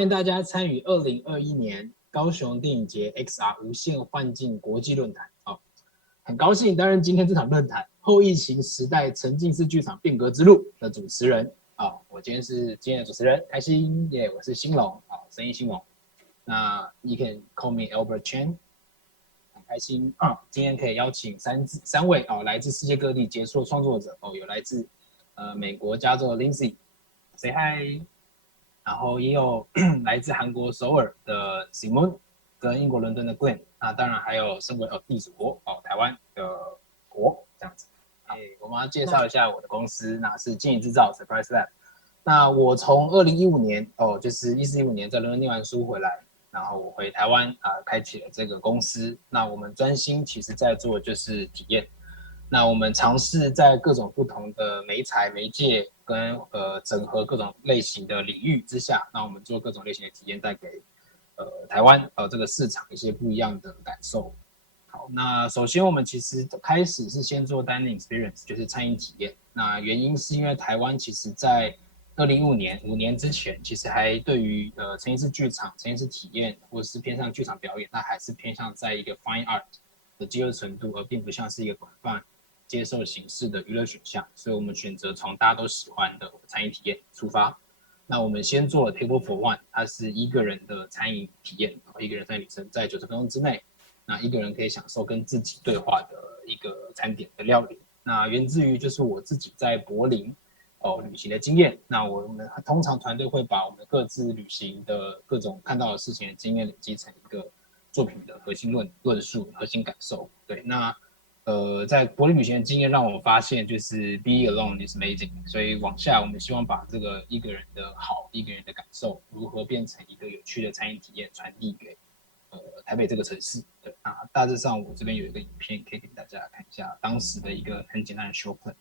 欢迎大家参与2021年高雄电影节 Xr 无限幻境国际论坛。很高兴担任今天这场论坛后疫情时代沉浸式剧场变革之路的主持人。我今天是今天的主持人，开心耶！我是兴隆，声音兴隆。那 you can call me Albert Chen。很开心今天可以邀请三位来自世界各地杰出的创作者有来自美国加州的 Lyndsie say hi。然后也有来自韩国首尔的 Sngmoo 跟英国伦敦的 Glen， 那当然还有身为地主国台湾的国这样子。我们要介绍一下我的公司，那是经营制造 Surprise Lab。那我从2015年就是14、15年在伦敦念完书回来，然后我回台湾开启了这个公司。那我们专心其实在做的就是体验。那我们尝试在各种不同的媒材媒介跟整合各种类型的领域之下，那我们做各种类型的体验，带给台湾这个市场一些不一样的感受。好，那首先我们其实开始是先做 dining experience， 就是餐饮体验。那原因是因为台湾其实在2015年5年之前，其实还对于沉浸式剧场、沉浸式体验或者是偏向剧场表演，那还是偏向在一个 fine art 的接受程度，而并不像是一个广泛接受形式的娱乐选项，所以我们选择从大家都喜欢的餐饮体验出发。那我们先做了 Table for One， 它是一个人的餐饮体验，一个人在旅程在90分钟之内，那一个人可以享受跟自己对话的一个餐点的料理。那源自于就是我自己在柏林旅行的经验。那我们通常团队会把我们各自旅行的各种看到的事情的经验累积成一个作品的核心论述、核心感受。对，那在柏林旅行的经验让我发现，就是 be alone is amazing。所以往下，我们希望把这个一个人的好、一个人的感受，如何变成一个有趣的餐饮体验，传递给台北这个城市。对，那大致上我这边有一个影片可以给大家看一下当时的一个很简单的 show clip。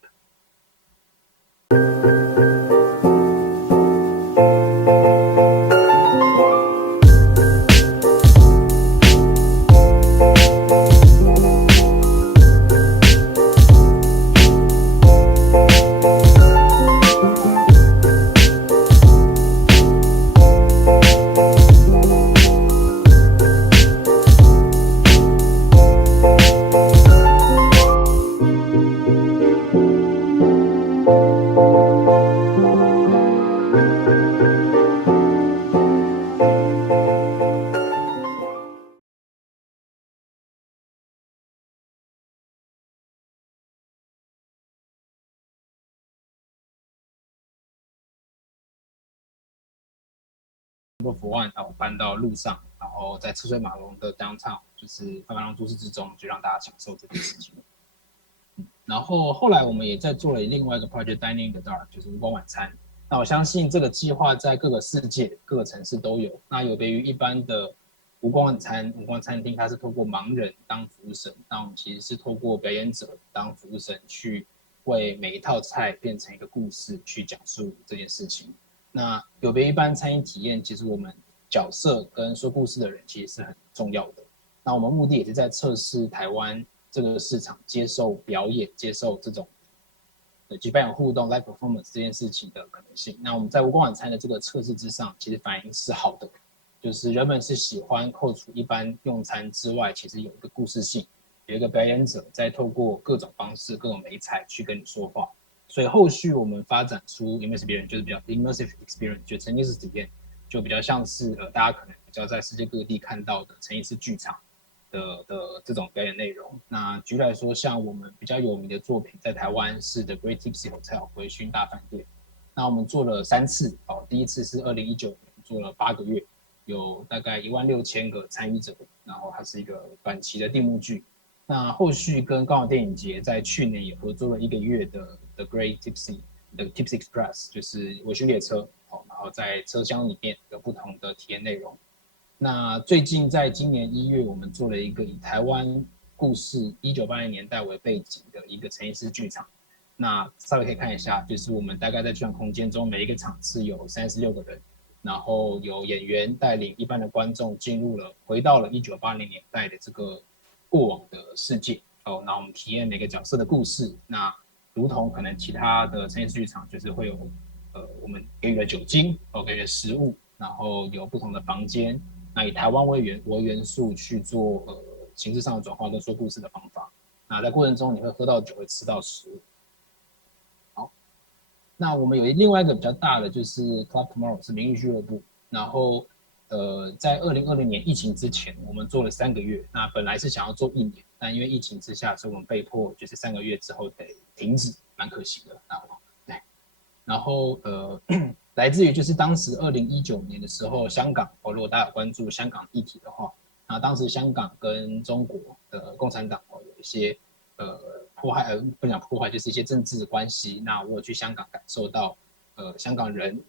佛案搬到路上，然后在车水马龙的 downtown， 就是繁忙都市之中，就让大家享受这件事情。然后后来我们也在做了另外一个 project Dining in the Dark， 就是无光晚餐。那我相信这个计划在各个世界、各个城市都有。那有别于一般的无光晚餐、无光餐厅，它是透过盲人当服务生，那我们其实是透过表演者当服务生，去为每一套菜变成一个故事，去讲述这件事情。那有别一般餐饮体验，其实我们角色跟说故事的人其实是很重要的。那我们目的也是在测试台湾这个市场接受表演、接受这种举办有互动 live performance 这件事情的可能性。那我们在无光晚餐的这个测试之上，其实反应是好的，就是人们是喜欢扣除一般用餐之外，其实有一个故事性，有一个表演者在透过各种方式、各种媒材去跟你说话。所以后续我们发展出 Immersive Theater， 就是比较 Immersive Experience， 就沉浸式体验，就比较像是大家可能比较在世界各地看到的沉浸式剧场的这种表演内容。那举例来说，像我们比较有名的作品，在台湾是 The Great Tipsy Hotel 微醺大饭店。那我们做了3次，第一次是2019年，做了8个月，有大概16000个参与者，然后它是一个短期的定目剧。那后续跟高雄电影节在去年也合作了1个月的 The Great Tipsy 的 Tipsy Express， 就是微醺列车，然后在车厢里面有不同的体验内容。那最近在今年1月，我们做了一个以台湾故事1980年代为背景的一个沉浸式剧场。那稍微可以看一下，就是我们大概在剧场空间中，每一个场次有36个人，然后有演员带领一般的观众回到了1980年代的这个过往的世界。那我们体验每个角色的故事。那如同可能其他的沉浸式剧场，就是会有我们给予了酒精，给予了食物，然后有不同的房间，那以台湾为元素去做形式上的转化跟说故事的方法。那在过程中你会喝到酒，会吃到食物。好，那我们有另外一个比较大的就是 Club Tomorrow 是明日俱乐部，然后在2020年疫情之前，我们做了3个月。那本来是想要做1年，但因为疫情之下，所以我们被迫就是3个月之后得停止，蛮可惜的。对，然后来自于就是当时2019年的时候，香港如果大家有关注香港议题的话，那当时香港跟中国的共产党有一些迫害，不讲迫害，就是一些政治关系。那我有去香港感受到香港人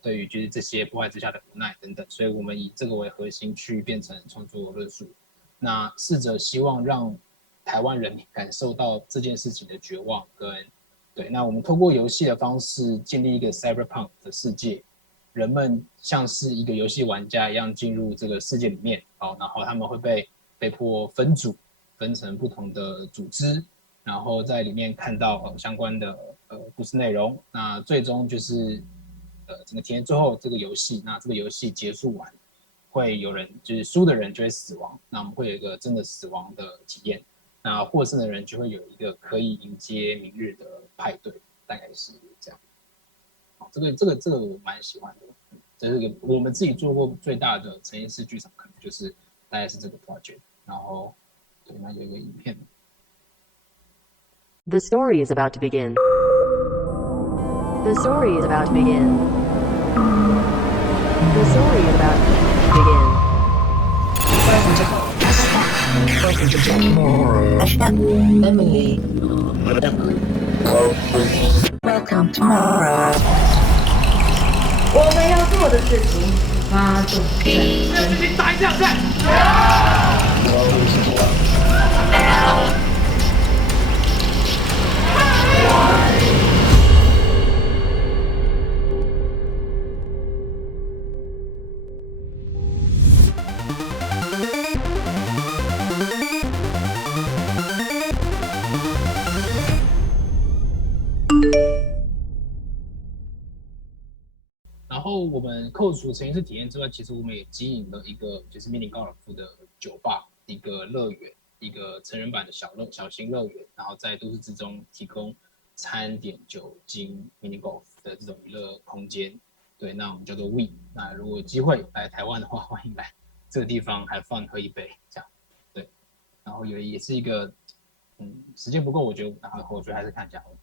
对于就是这些迫害之下的无奈等等，所以我们以这个为核心去变成创作论述，那试着希望让台湾人民感受到这件事情的绝望跟对，那我们透过游戏的方式建立一个 Cyberpunk 的世界，人们像是一个游戏玩家一样进入这个世界里面，然后他们会被迫分组，分成不同的组织，然后在里面看到相关的故事内容，那最终就是整个体验最后这个游戏，那这个游戏结束完，会有人就是输的人就会死亡，那我们会有一个真的死亡的体验，那获胜的人就会有一个可以迎接明日的派对，大概是这样。这个我蛮喜欢的，这是我们自己做过最大的沉浸式剧场，可能就是大概是这个 project， 然后对，那有一个影片。The story is about to begin. The story is about to begin. The story is about to begin. Welcome to tomorrow. Emily. Welcome tomorrow. 我们要做的事情，发动战争。你打一架战！然后我们扣除沉浸式体验之外，其实我们也经营了一个就是迷你高尔夫的酒吧，一个乐园，一个成人版的小型乐园，然后在都市之中提供餐点、酒精、mini golf 的这种娱乐空间。对，那我们叫做 We。那如果有机会来台湾的话，欢迎来这个地方have fun 喝一杯，这样。对，然后也是一个，时间不够，我觉得还是看一下好了。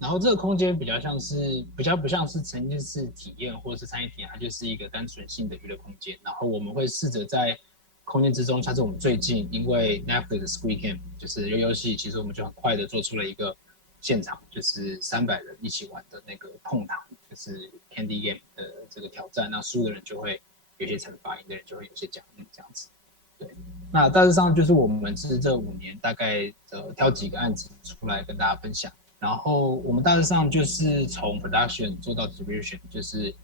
然后这个空间比较不像是沉浸式体验或者是餐饮体验，它就是一个单纯性的娱乐空间。然后我们会试着在空间之中，像是我们最近因为 Netflix SCOGGIN 就是游戏，其实我们就很快的做出了一个现场，就是300人一起玩的那个碰糖，就是 Candy Game 的这个挑战。那输的人就会有些惩罚，赢的人就会有些奖励这样子。对，那大致上就是我们是这5年大概挑几个案子出来跟大家分享。然后我们大致上就是从 production 做到 distribution， 就是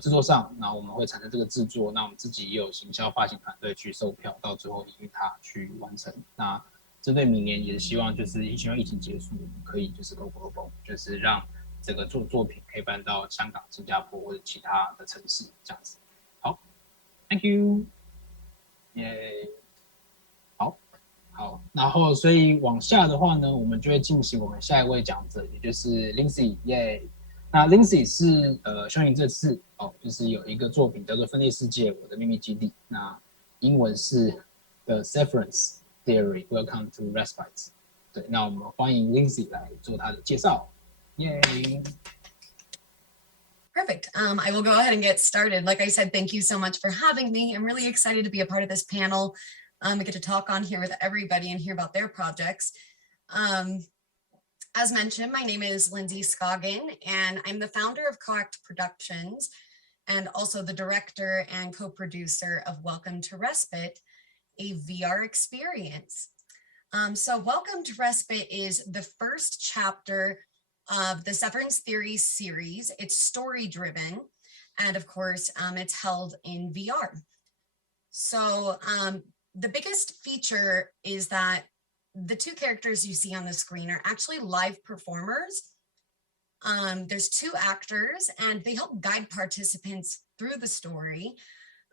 制作上，然后我们会产生这个制作，那我们自己也有行销发行团队去售票，到最后营运它去完成。那针对明年也希望就是希望疫情结束，可以就是 go global， 就是让这个作品可以搬到香港、新加坡或者其他的城市这样子。好 ，Thank you， 耶、好，然后所以往下的话呢，我们就会进行我们下一位讲者，也就是 Lyndsie， 耶。那 Lyndsie 是兄颖这次就是有一个作品叫做《分裂世界：我的秘密基地》，那英文是 The Severance Theory Welcome to Respite。对，那我们欢迎 Lyndsie 来做她的介绍，耶。Perfect. I will go ahead and get started. Like I said, thank you so much for having me. I'm really excited to be a part of this panel. We get to talk on here with everybody and hear about their projects. As mentioned, my name is Lyndsie SCOGGIN, and I'm the founder of Coact Productions and also the director and co-producer of Welcome to Respite, a VR experience. So Welcome to Respite is the first chapter of the Severance Theory series. It's story-driven, and of course, it's held in VR. So the biggest feature is that the two characters you see on the screen are actually live performers. There's two actors, and they help guide participants through the story.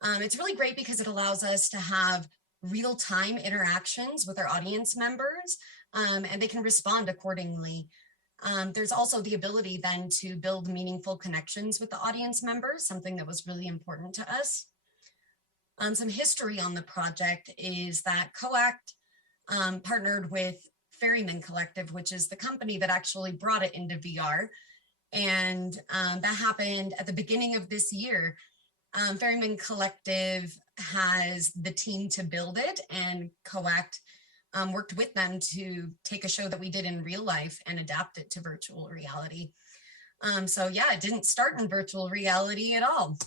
It's really great because it allows us to have real-time interactions with our audience members, and they can respond accordingly. There's also the ability then to build meaningful connections with the audience members, something that was really important to us. Some history on the project is that Coact partnered with Ferryman Collective, which is the company that actually brought it into VR. And that happened at the beginning of this year. Ferryman Collective has the team to build it, and Coact worked with them to take a show that we did in real life and adapt it to virtual reality. So yeah, it didn't start in virtual reality at all.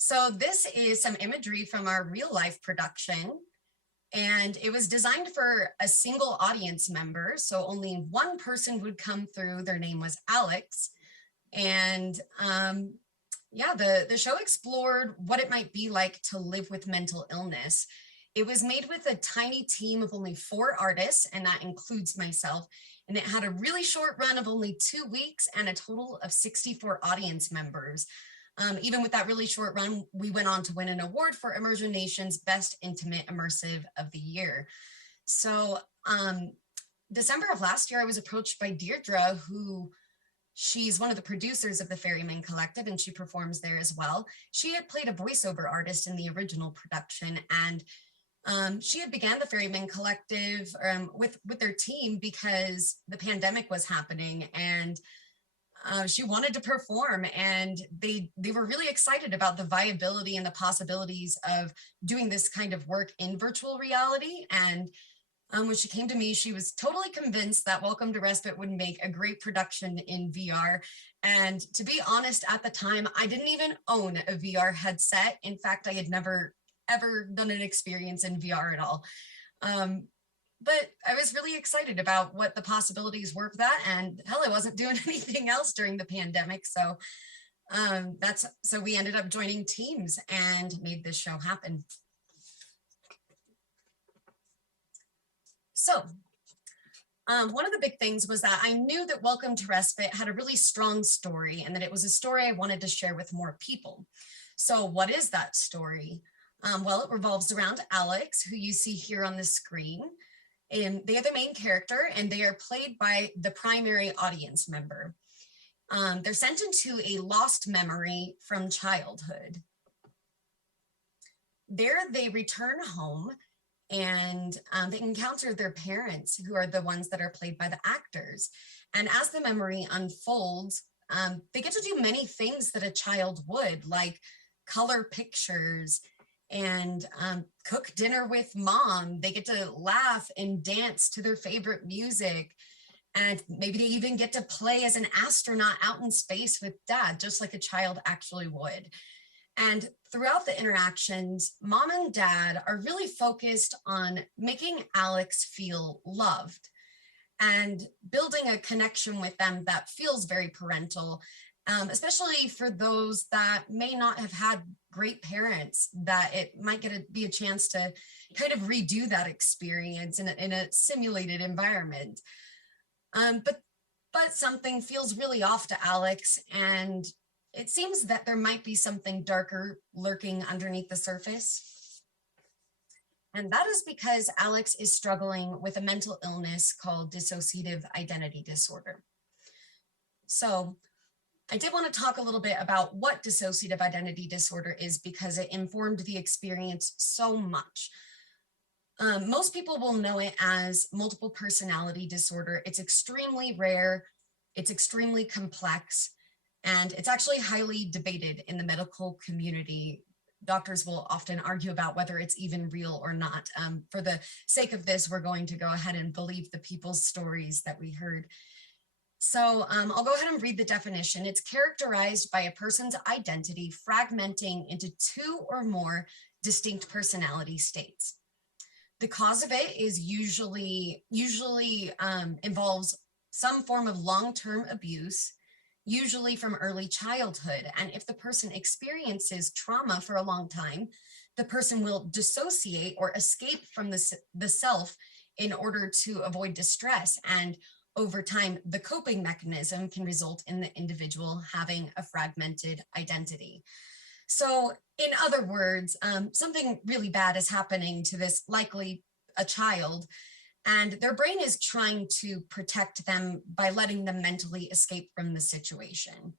So this is some imagery from our real life production, and it was designed for a single audience member. So only one person would come through. Their name was Alex. And yeah, the show explored what it might be like to live with mental illness. It was made with a tiny team of only 4 artists, and that includes myself. And it had a really short run of only 2 weeks and a total of 64 audience members. Even with that really short run, we went on to win an award for Immersion Nation's Best Intimate Immersive of the Year. So December of last year, I was approached by Deirdre, she's one of the producers of the Ferryman Collective, and she performs there as well. She had played a voiceover artist in the original production, and she had began the Ferryman Collective with their team because the pandemic was happening, and she wanted to perform, and they were really excited about the viability and the possibilities of doing this kind of work in virtual reality. And when she came to me, she was totally convinced that Welcome to Respite would make a great production in VR. And to be honest, at the time, I didn't even own a VR headset. In fact, I had never ever done an experience in VR at all. But I was really excited about what the possibilities were for that. And hell, I wasn't doing anything else during the pandemic. So so we ended up joining teams and made this show happen. So one of the big things was that I knew that Welcome to Respite had a really strong story, and that it was a story I wanted to share with more people. So what is that story? Well, it revolves around Alex, who you see here on the screen. And they are the main character, and they are played by the primary audience member. They're sent into a lost memory from childhood. There they return home, and they encounter their parents, who are the ones that are played by the actors. And as the memory unfolds, they get to do many things that a child would, like color pictures and cook dinner with mom. They get to laugh and dance to their favorite music. And maybe they even get to play as an astronaut out in space with dad, just like a child actually would. And throughout the interactions, mom and dad are really focused on making Alex feel loved and building a connection with them that feels very parental, especially for those that may not have had great parents, that it might be a chance to kind of redo that experience in a simulated environment. But But something feels really off to Alex, and it seems that there might be something darker lurking underneath the surface. And that is because Alex is struggling with a mental illness called dissociative identity disorder. So I did want to talk a little bit about what dissociative identity disorder is, because it informed the experience so much. Most people will know it as multiple personality disorder. It's extremely rare, it's extremely complex, and it's actually highly debated in the medical community. Doctors will often argue about whether it's even real or not. For the sake of this, we're going to go ahead and believe the people's stories that we heard. So I'll go ahead and read the definition. It's characterized by a person's identity fragmenting into two or more distinct personality states. The cause of it is usually involves some form of long-term abuse, usually from early childhood. And if the person experiences trauma for a long time, the person will dissociate or escape from the self in order to avoid distress. And over time, the coping mechanism can result in the individual having a fragmented identity. So in other words, something really bad is happening to this, likely a child, and their brain is trying to protect them by letting them mentally escape from the situation.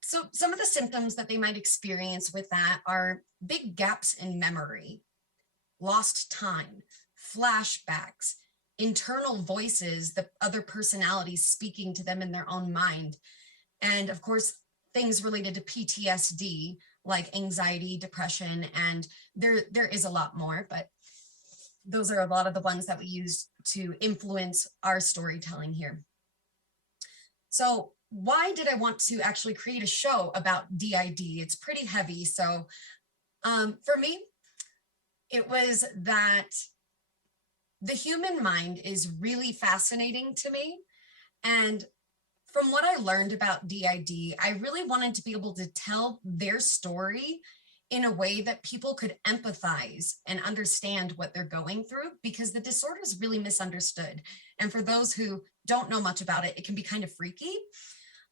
So some of the symptoms that they might experience with that are big gaps in memory, lost time, flashbacks, internal voices, the other personalities speaking to them in their own mind. And of course, things related to PTSD, like anxiety, depression, and there is a lot more, but those are a lot of the ones that we use to influence our storytelling here. So why did I want to actually create a show about DID? It's pretty heavy. So for me, it was that the human mind is really fascinating to me. And from what I learned about DID, I really wanted to be able to tell their story in a way that people could empathize and understand what they're going through, because the disorder is really misunderstood. And for those who don't know much about it, it can be kind of freaky.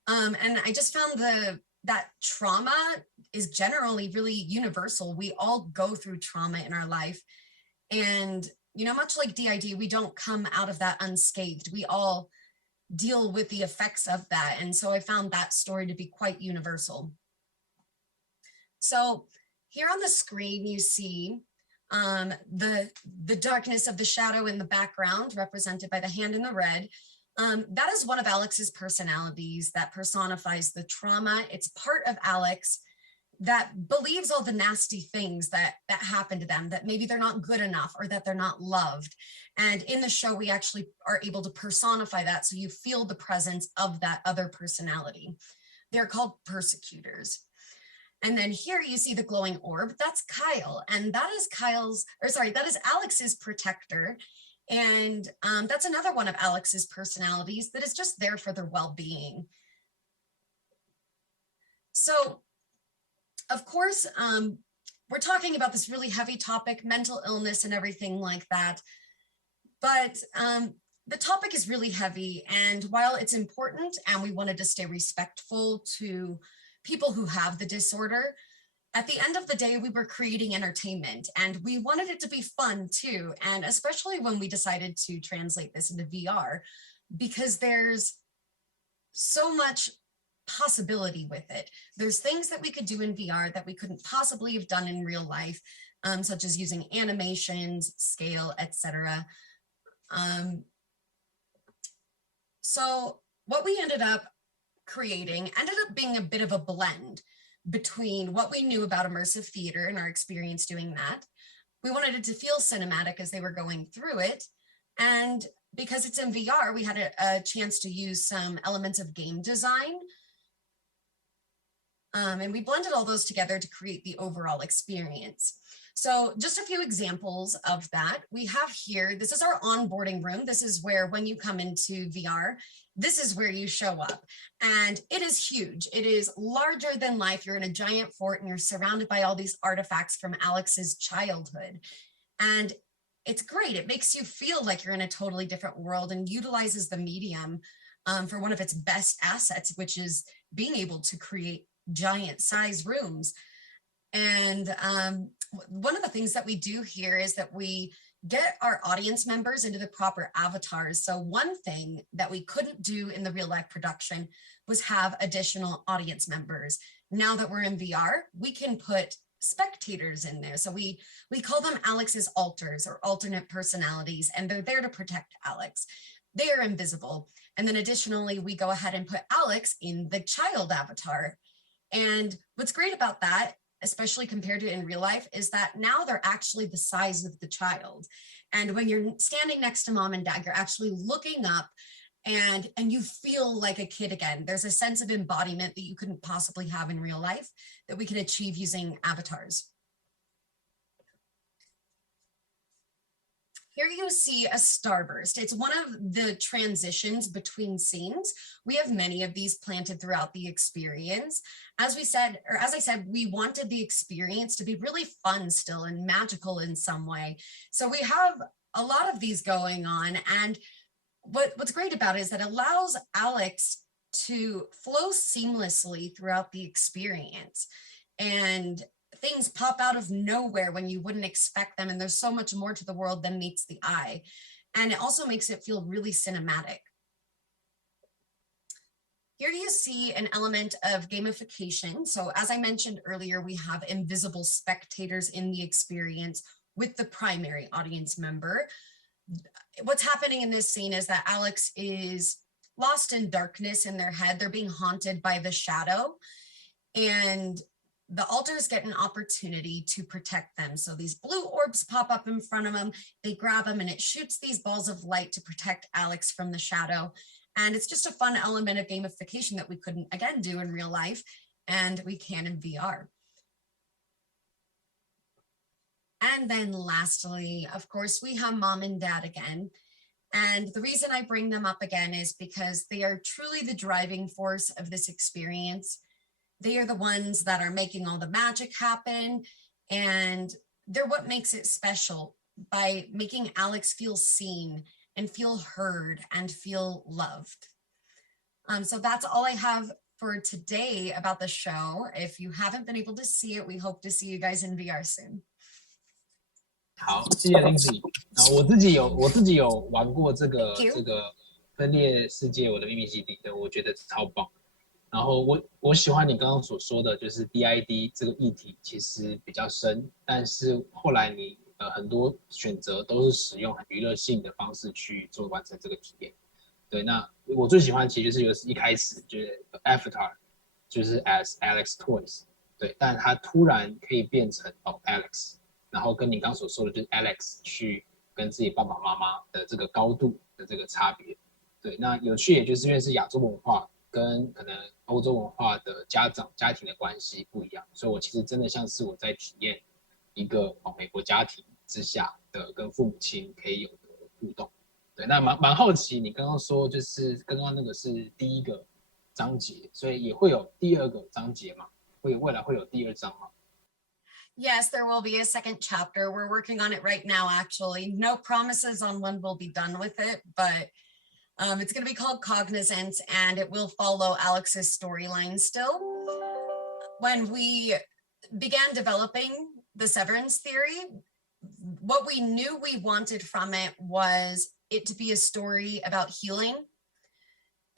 And I just found that trauma is generally really universal. We all go through trauma in our life. And, you know, much like DID, we don't come out of that unscathed. We all deal with the effects of that. And so I found that story to be quite universal. So here on the screen, you see the darkness of the shadow in the background, represented by the hand in the red. That is one of Alex's personalities that personifies the trauma. It's part of Alex that believes all the nasty things that happen to them, that maybe they're not good enough or that they're not loved. And in the show, we actually are able to personify that, so you feel the presence of that other personality. They're called Persecutors. And then here you see the glowing orb. That's Kyle, and that is Alex's protector. And that's another one of Alex's personalities that is just there for their well-being. So, of course, we're talking about this really heavy topic, mental illness and everything like that. But the topic is really heavy. And while it's important and we wanted to stay respectful to people who have the disorder, at the end of the day, we were creating entertainment and we wanted it to be fun too. And especially when we decided to translate this into VR, because there's so much possibility with it. There's things that we could do in VR that we couldn't possibly have done in real life, such as using animations, scale, etc. So what we ended up creating ended up being a bit of a blend between what we knew about immersive theater and our experience doing that. We wanted it to feel cinematic as they were going through it. And because it's in VR, we had a chance to use some elements of game design. And we blended all those together to create the overall experience. So just a few examples of that. We have here, this is our onboarding room. This is where when you come into VR, this is where you show up. And it is huge. It is larger than life. You're in a giant fort and you're surrounded by all these artifacts from Alex's childhood. And it's great. It makes you feel like you're in a totally different world and utilizes the medium for one of its best assets, which is being able to create giant size rooms. And one of the things that we do here is that we get our audience members into the proper avatars. So one thing that we couldn't do in the real life production was have additional audience members. Now that we're in VR, we can put spectators in there. So we call them Alex's alters or alternate personalities, and they're there to protect Alex. They are invisible. And then additionally, we go ahead and put Alex in the child avatar. And what's great about that, especially compared to in real life, is that now they're actually the size of the child. And when you're standing next to mom and dad, you're actually looking up and you feel like a kid again. There's a sense of embodiment that you couldn't possibly have in real life that we can achieve using avatars. Here you see a starburst. It's one of the transitions between scenes. We have many of these planted throughout the experience. As I said, we wanted the experience to be really fun still and magical in some way. So we have a lot of these going on. And what's great about it is that it allows Alex to flow seamlessly throughout the experience. And things pop out of nowhere when you wouldn't expect them. And there's so much more to the world than meets the eye. And it also makes it feel really cinematic. Here you see an element of gamification. So as I mentioned earlier, we have invisible spectators in the experience with the primary audience member. What's happening in this scene is that Alex is lost in darkness in their head. They're being haunted by the shadow. And the alters get an opportunity to protect them. So these blue orbs pop up in front of them, they grab them, and it shoots these balls of light to protect Alex from the shadow. And it's just a fun element of gamification that we couldn't, again, do in real life, and we can in VR. And then lastly, of course, we have mom and dad again. And the reason I bring them up again is because they are truly the driving force of this experience. They are the ones that are making all the magic happen, and they're what makes it special by making Alex feel seen and feel heard and feel loved. So that's all I have for today about the show. If you haven't been able to see it, we hope to see you guys in VR soon. 好，谢谢 Lindsay。然后我自己有玩过这个分裂世界我的秘密基地的，我觉得超棒。然后我喜欢你刚刚所说的，就是 DID 这个议题其实比较深，但是后来你很多选择都是使用很娱乐性的方式去做完成这个体验。对，那我最喜欢其实就是一开始就是 Avatar， 就是 as Alex Toys， 对，但它突然可以变成Alex， 然后跟你刚所说的就是 Alex 去跟自己爸爸妈妈的这个高度的这个差别。对，那有趣也就是因为是亚洲文化。跟可能欧洲文化的家庭的关系不一样，所以我其实真的像是我在体验一个美国家庭之下的跟父母亲可以有的互动。对，那蛮好奇，你刚刚说就是刚刚那个是第一个章节，所以也会有第二个章节吗？未来会有第二章吗？ Yes, there will be a second chapter. We're working on it right now, actually. No promises on when we'll be done with it, but it's going to be called Cognizance, and it will follow Alex's storyline still. When we began developing the Severance theory, what we knew we wanted from it was it to be a story about healing.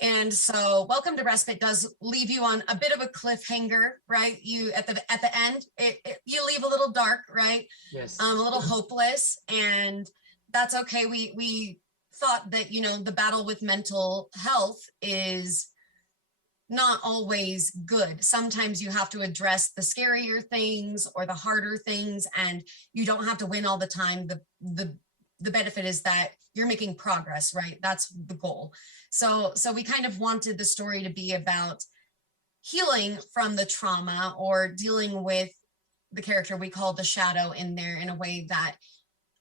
And so Welcome to Respite does leave you on a bit of a cliffhanger, right? You at the end, you leave a little dark, right? Yes. A little hopeless, and that's okay. We thought that, you know, the battle with mental health is not always good. Sometimes you have to address the scarier things or the harder things, and you don't have to win all the time. The benefit is that you're making progress, right? That's the goal. So we kind of wanted the story to be about healing from the trauma or dealing with the character we call the shadow in there in a way that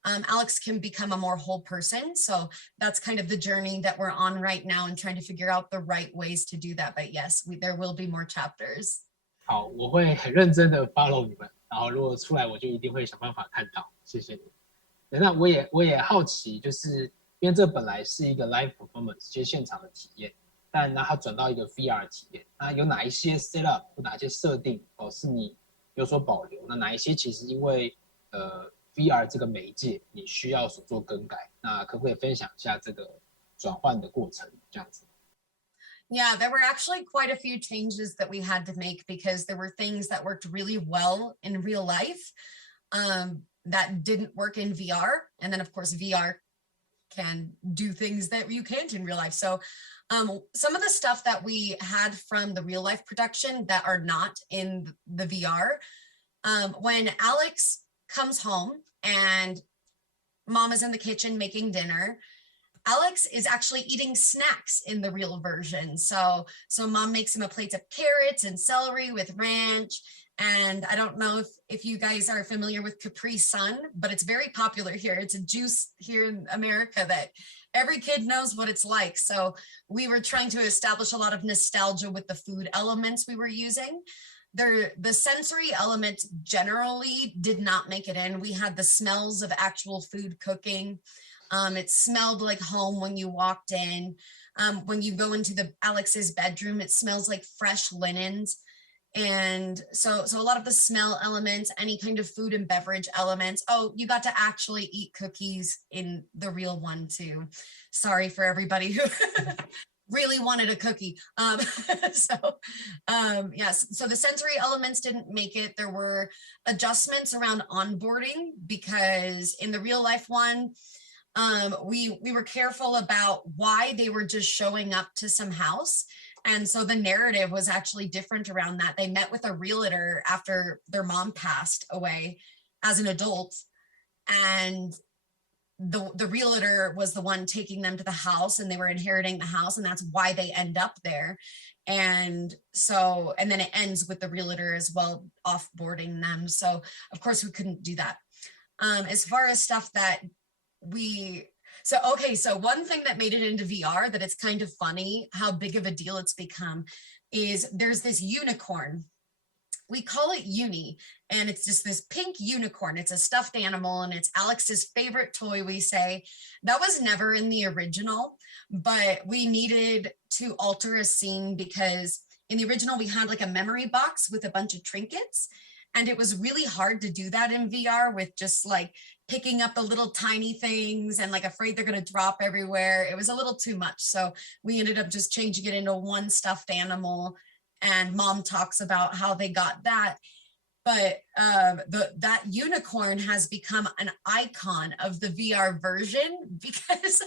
Alex can become a more whole person. So that's kind of the journey that we're on right now and trying to figure out the right ways to do that. But yes, there will be more chapters. 好，我会很认真的 follow 你们，然后如果出来我就一定会想办法看到，谢谢你。那我也好奇，就是因为这本来是一个 live performance， 就是现场的体验，但那它转到一个 VR 体验，那有哪一些 setup 或哪些设定是你有所保留？那哪一些其实因为VR 这个媒介你需要所做更改？那可不可以分享一下这个转换的过程？这样子。Yeah, there were actually quite a few changes that we had to make because there were things that worked really well in real life that didn't work in VR. And then, of course, VR can do things that you can't in real life. So some of the stuff that we had from the real life production that are not in the VR, when Alex comes home and mom is in the kitchen making dinner, Alex is actually eating snacks in the real version. So mom makes him a plate of carrots and celery with ranch. And I don't know if you guys are familiar with Capri Sun, but it's very popular here. It's a juice here in America that every kid knows what it's like. So we were trying to establish a lot of nostalgia with the food elements we were using. The sensory elements generally did not make it in. We had the smells of actual food cooking. It smelled like home when you walked in. When you go into Alex's bedroom, it smells like fresh linens. And so a lot of the smell elements, any kind of food and beverage elements. Oh, you got to actually eat cookies in the real one too. Sorry for everybody who really wanted a cookie. Yes, so the sensory elements didn't make it. There were adjustments around onboarding because in the real life one, we were careful about why they were just showing up to some house. And so the narrative was actually different around that. They met with a realtor after their mom passed away as an adult. And the realtor was the one taking them to the house and they were inheriting the house. And that's why they end up there. And then it ends with the realtor as well, offboarding them. So of course we couldn't do that. As far as stuff that so one thing that made it into VR that it's kind of funny how big of a deal it's become is there's this unicorn. We call it Uni, and it's just this pink unicorn. It's a stuffed animal, and it's Alex's favorite toy, we say. That was never in the original, but we needed to alter a scene because in the original, we had like a memory box with a bunch of trinkets, and it was really hard to do that in VR with just like picking up the little tiny things and like afraid they're going to drop everywhere. It was a little too much. So we ended up just changing it into one stuffed animal, and mom talks about how they got that. But that unicorn has become an icon of the VR version because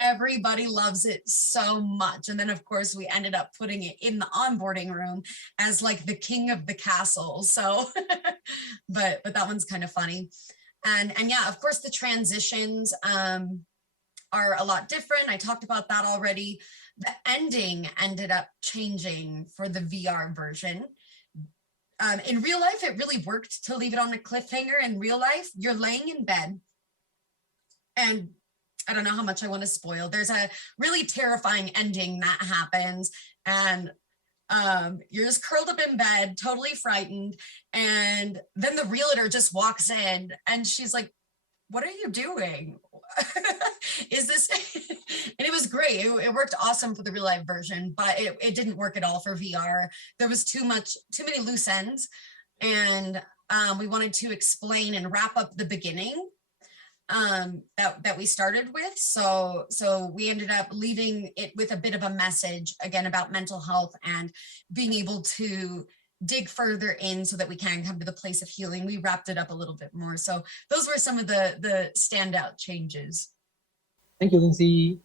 everybody loves it so much. And then of course we ended up putting it in the onboarding room as like the king of the castle. So, but that one's kind of funny. And yeah, of course the transitions are a lot different. I talked about that already. The ending ended up changing for the VR version. In real life, it really worked to leave it on a cliffhanger. In real life, you're laying in bed and I don't know how much I want to spoil. There's a really terrifying ending that happens and you're just curled up in bed, totally frightened. And then the realtor just walks in and she's like, what are you doing? Is this, and it was great. It worked awesome for the real life version, but it didn't work at all for VR. There was too many loose ends. And we wanted to explain and wrap up the beginning that we started with. So we ended up leaving it with a bit of a message again about mental health and being able to dig further in so that we can come to the place of healing. We wrapped it up a little bit more. So those were some of the standout changes. Thank you, Lindsay.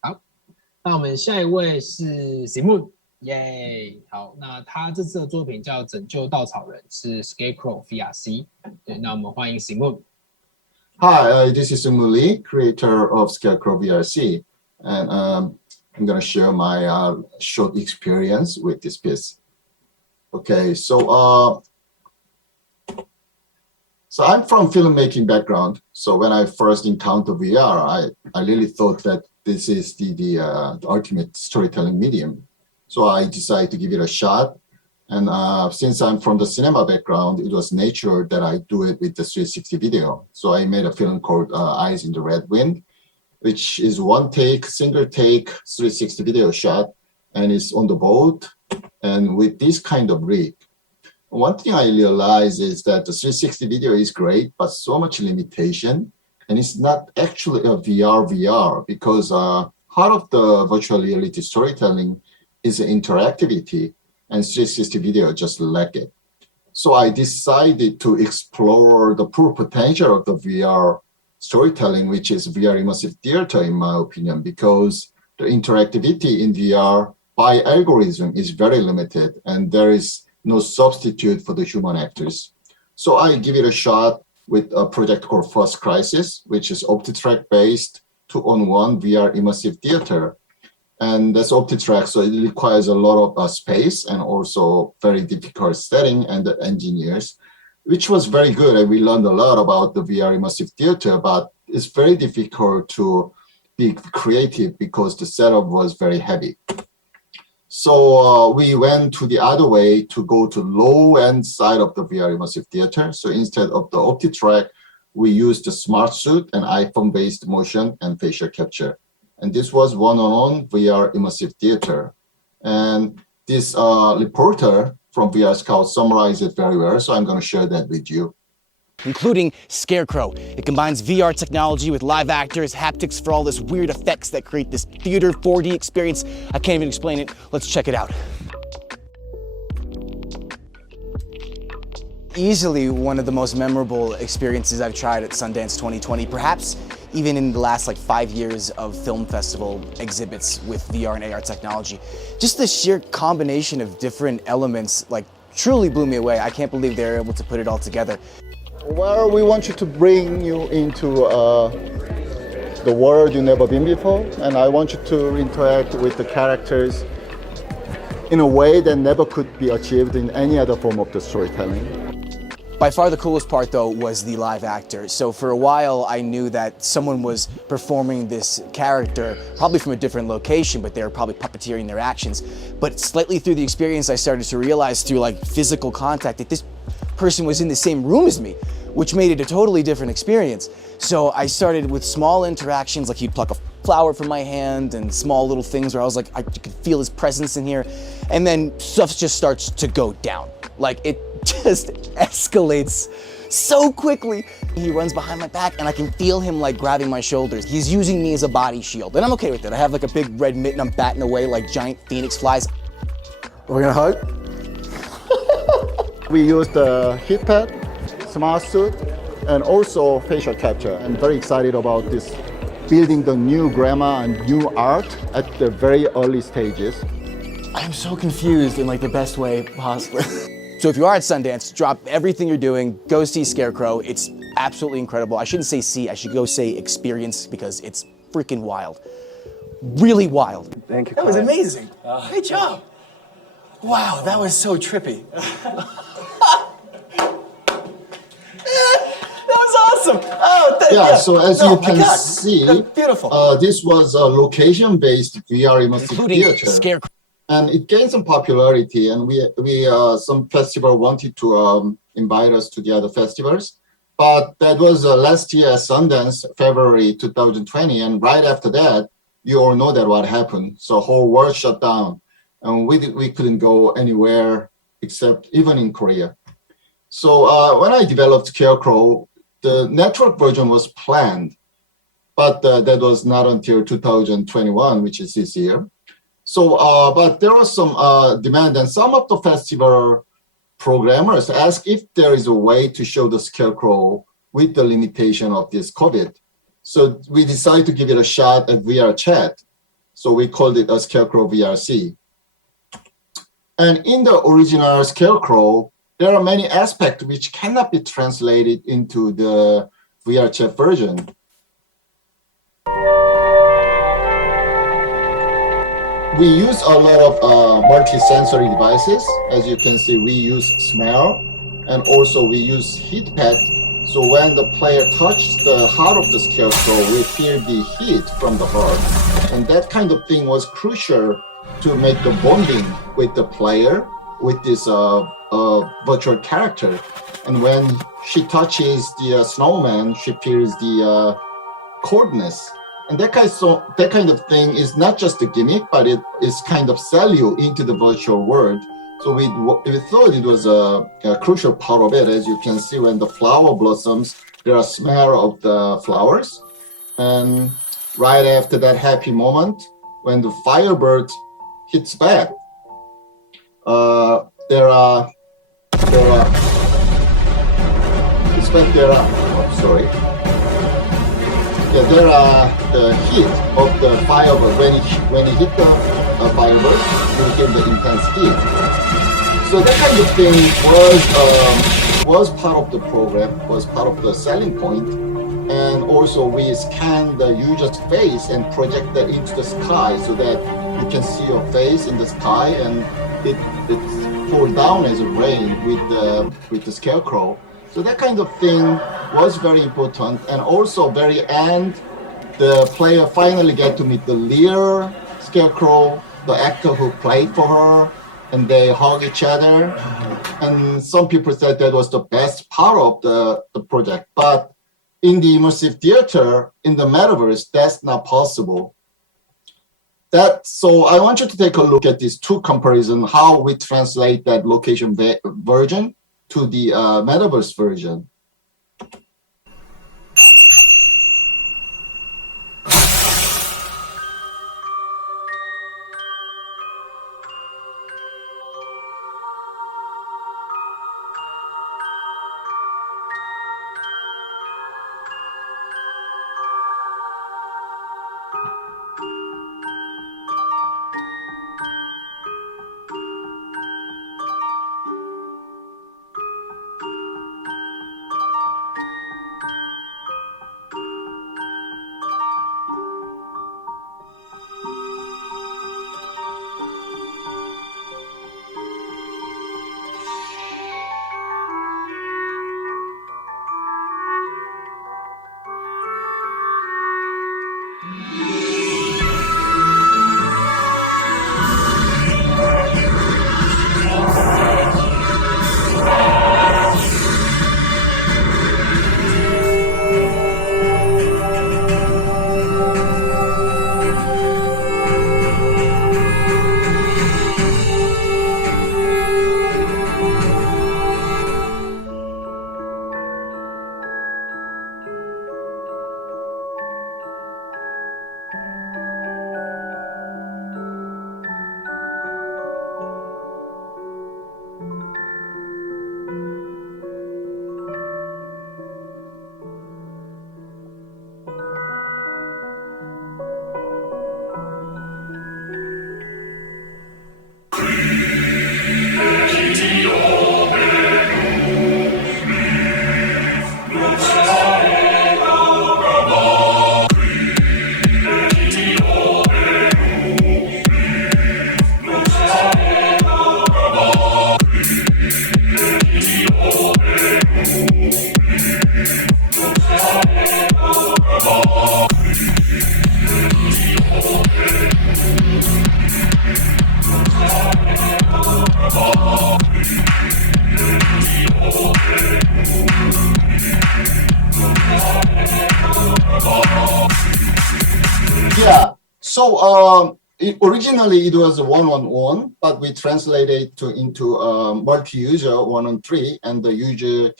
好，那我们下一位是 Sngmoo， 耶！好，那他这次的作品叫《拯救稻草人》，是 Scarecrow VRC。对，那我们欢迎 Sngmoo。Hi, this is Lee, creator of Scarecrow VRC, and I'm going to share my short experience with this piece. Okay, so I'm from filmmaking background. So when I first encountered VR, I really thought that this is the ultimate storytelling medium. So I decided to give it a shot. And since I'm from the cinema background, it was natural that I do it with the 360 video. So I made a film called Eyes in the Red Wind. which is one take, single take, 360 video shot, and it's on the boat and with this kind of rig. One thing I realized is that the 360 video is great, but so much limitation, and it's not actually a VR because part of the virtual reality storytelling is interactivity, and 360 video just lack it. So I decided to explore the full potential of the VR storytelling, which is VR immersive theater, in my opinion, because the interactivity in VR by algorithm is very limited, and there is no substitute for the human actors. So I give it a shot with a project called First Crisis, which is OptiTrack based 2-on-1 VR immersive theater. And that's OptiTrack, so it requires a lot of space and also very difficult setting and the engineers, which was very good. And we learned a lot about the VR immersive theater, but it's very difficult to be creative because the setup was very heavy. So we went to the other way to go to low-end side of the VR immersive theater. So instead of the OptiTrack, we used the smart suit and iPhone-based motion and facial capture. And this was one-on-one VR immersive theater. And this reporter from VR Scout summarized it very well, so I'm going to share that with you. Including Scarecrow. It combines VR technology with live actors, haptics for all this weird effects that create this theater 4D experience. I can't even explain it. Let's check it out. Easily one of the most memorable experiences I've tried at Sundance 2020, perhaps even in the last 5 years of film festival exhibits with VR and AR technology. Just the sheer combination of different elements truly blew me away. I can't believe they were able to put it all together. Well, we want you to bring you into the world you've never been before, and I want you to interact with the characters in a way that never could be achieved in any other form of the storytelling. By far the coolest part, though, was the live actor. So for a while, I knew that someone was performing this character, probably from a different location, but they were probably puppeteering their actions. But slightly through the experience, I started to realize through physical contact that this person was in the same room as me, which made it a totally different experience. So I started with small interactions, he'd pluck a flower from my hand and small little things where I was I could feel his presence in here. And then stuff just starts to go down. It just escalates so quickly. He runs behind my back and I can feel him grabbing my shoulders. He's using me as a body shield, and I'm okay with it. I have a big red mitten, I'm batting away like giant phoenix flies. We're gonna hug. We used the heat pad, smart suit, and also facial capture. I'm very excited about this, building the new grammar and new art at the very early stages. I'm so confused in the best way possible. So if you are at Sundance, drop everything you're doing, go see Scarecrow. It's absolutely incredible. I shouldn't say see, I should go say experience because it's freaking wild. Really wild. Thank you. That was amazing. Great job. Wow, that was so trippy. That was awesome. So as you can see, that's beautiful. This was a location-based VR immersive Including theater. Scarecrow. And it gained some popularity, and we some festival wanted to invite us to the other festivals, but that was last year at Sundance, February 2020, and right after that, you all know that what happened. So whole world shut down, and we couldn't go anywhere except even in Korea. So when I developed Scarecrow, the network version was planned, but that was not until 2021, which is this year. So, but there was some demand, and some of the festival programmers asked if there is a way to show the Scarecrow with the limitation of this COVID. So we decided to give it a shot at VR chat. So we called it a Scarecrow VRC. And in the original Scarecrow, there are many aspects which cannot be translated into the VR chat version. We use a lot of multi-sensory devices. As you can see, we use smell, and also we use heat pad. So when the player touches the heart of the Scarecrow, we feel the heat from the heart. And that kind of thing was crucial to make the bonding with the player with this virtual character. And when she touches the snowman, she feels the coldness. And that kind of thing is not just a gimmick, but it is kind of sell you into the virtual world. So we thought it was a crucial part of it. As you can see, when the flower blossoms, there are smell of the flowers. And right after that happy moment, when the firebird hits back, there are the heat of the firebird. When it hit the firebird, you get the intense heat. So that kind of thing was part of the program, was part of the selling point. And also we scan the user's face and project that into the sky so that you can see your face in the sky, and it falls down as a rain with the Scarecrow. So that kind of thing was very important. And also very end, the player finally get to meet the Lear Scarecrow, the actor who played for her, and they hug each other. And some people said that was the best part of the project. But in the immersive theater, in the metaverse, that's not possible. So I want you to take a look at these two comparisons, how we translate that location version to the metaverse version. Yeah, so originally it was a one-on-one, but we translated into multi-user one-on-three, and the user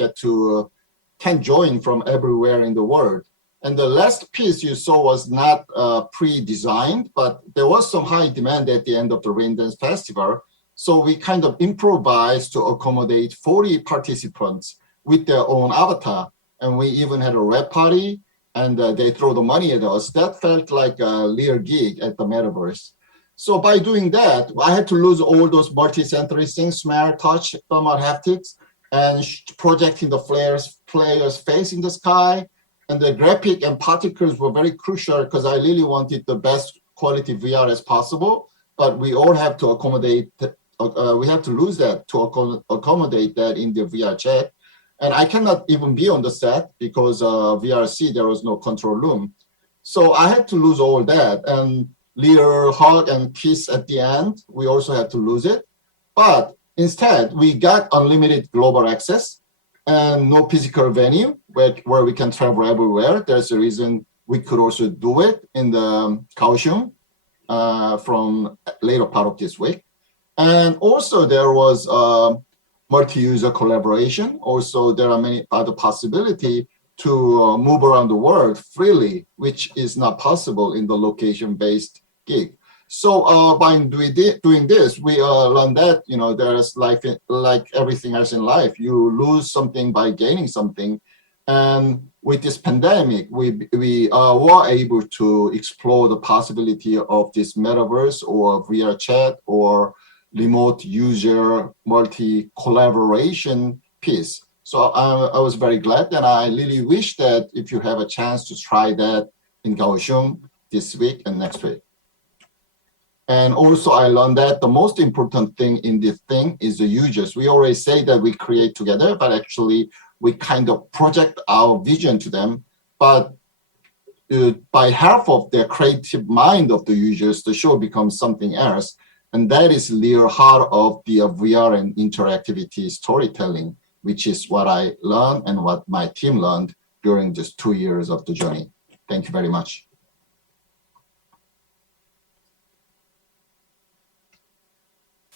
can join from everywhere in the world. And the last piece you saw was not pre-designed, but there was some high demand at the end of the Rain Dance Festival. So we kind of improvised to accommodate 40 participants with their own avatar. And we even had a rap party, and they throw the money at us. That felt like a real gig at the metaverse. So by doing that, I had to lose all those multi-sensory things, smell, touch, thermal haptics, and projecting the player's face in the sky. And the graphic and particles were very crucial because I really wanted the best quality VR as possible. But we all have to accommodate, we have to lose that to accommodate that in the VR chat. And I cannot even be on the set because VRC, there was no control room. So I had to lose all that. And little hug and kiss at the end, we also had to lose it. But instead, we got unlimited global access and no physical venue where we can travel everywhere. There's a reason we could also do it in the Kaohsiung from later part of this week. And also there was multi-user collaboration. Also, there are many other possibilities to move around the world freely, which is not possible in the location-based gig. So by doing this, we learned that, you know, there's life, like everything else in life, you lose something by gaining something. And with this pandemic, we were able to explore the possibility of this metaverse or VR chat or remote user multi-collaboration piece. So I was very glad, and I really wish that if you have a chance to try that in Kaohsiung this week and next week. And also I learned that the most important thing in this thing is the users. We always say that we create together, but actually we kind of project our vision to them. But by half of their creative mind of the users, the show becomes something else. And that is the real heart of the VR and interactivity storytelling, which is what I learned and what my team learned during just 2 years of the journey. Thank you very much.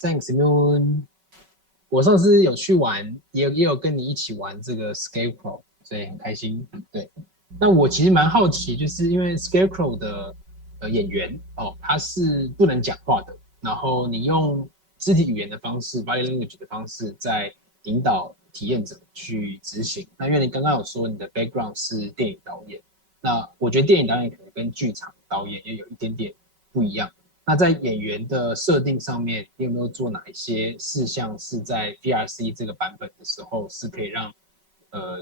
Thanks, Moon. 我上次有去玩，也有跟你一起玩这个 Scarecrow， 所以很开心。对，那我其实蛮好奇，就是因为 Scarecrow 的演员他是不能讲话的，然后你用肢体语言的方式 （body language 的方式）在引导体验者去执行。那因为你刚刚有说你的 background 是电影导演，那我觉得电影导演可能跟剧场导演也有一点点不一样。那在演员的设定上面，你有没有做哪一些事项是在 VRC 这个版本的时候是可以让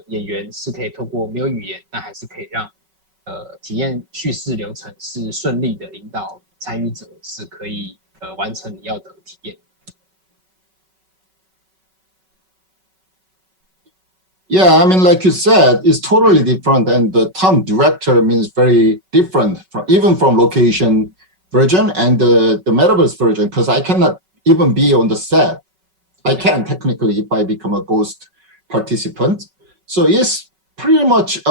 演员是可以透过没有语言，但还是可以让体验叙事流程是顺利的引导参与者是可以完成你要的体验。Yeah, I mean, like you said, it's totally different, and the term director means very different, even from location version and the metaverse version, because I cannot even be on the set. I can technically if I become a ghost participant. So it's pretty much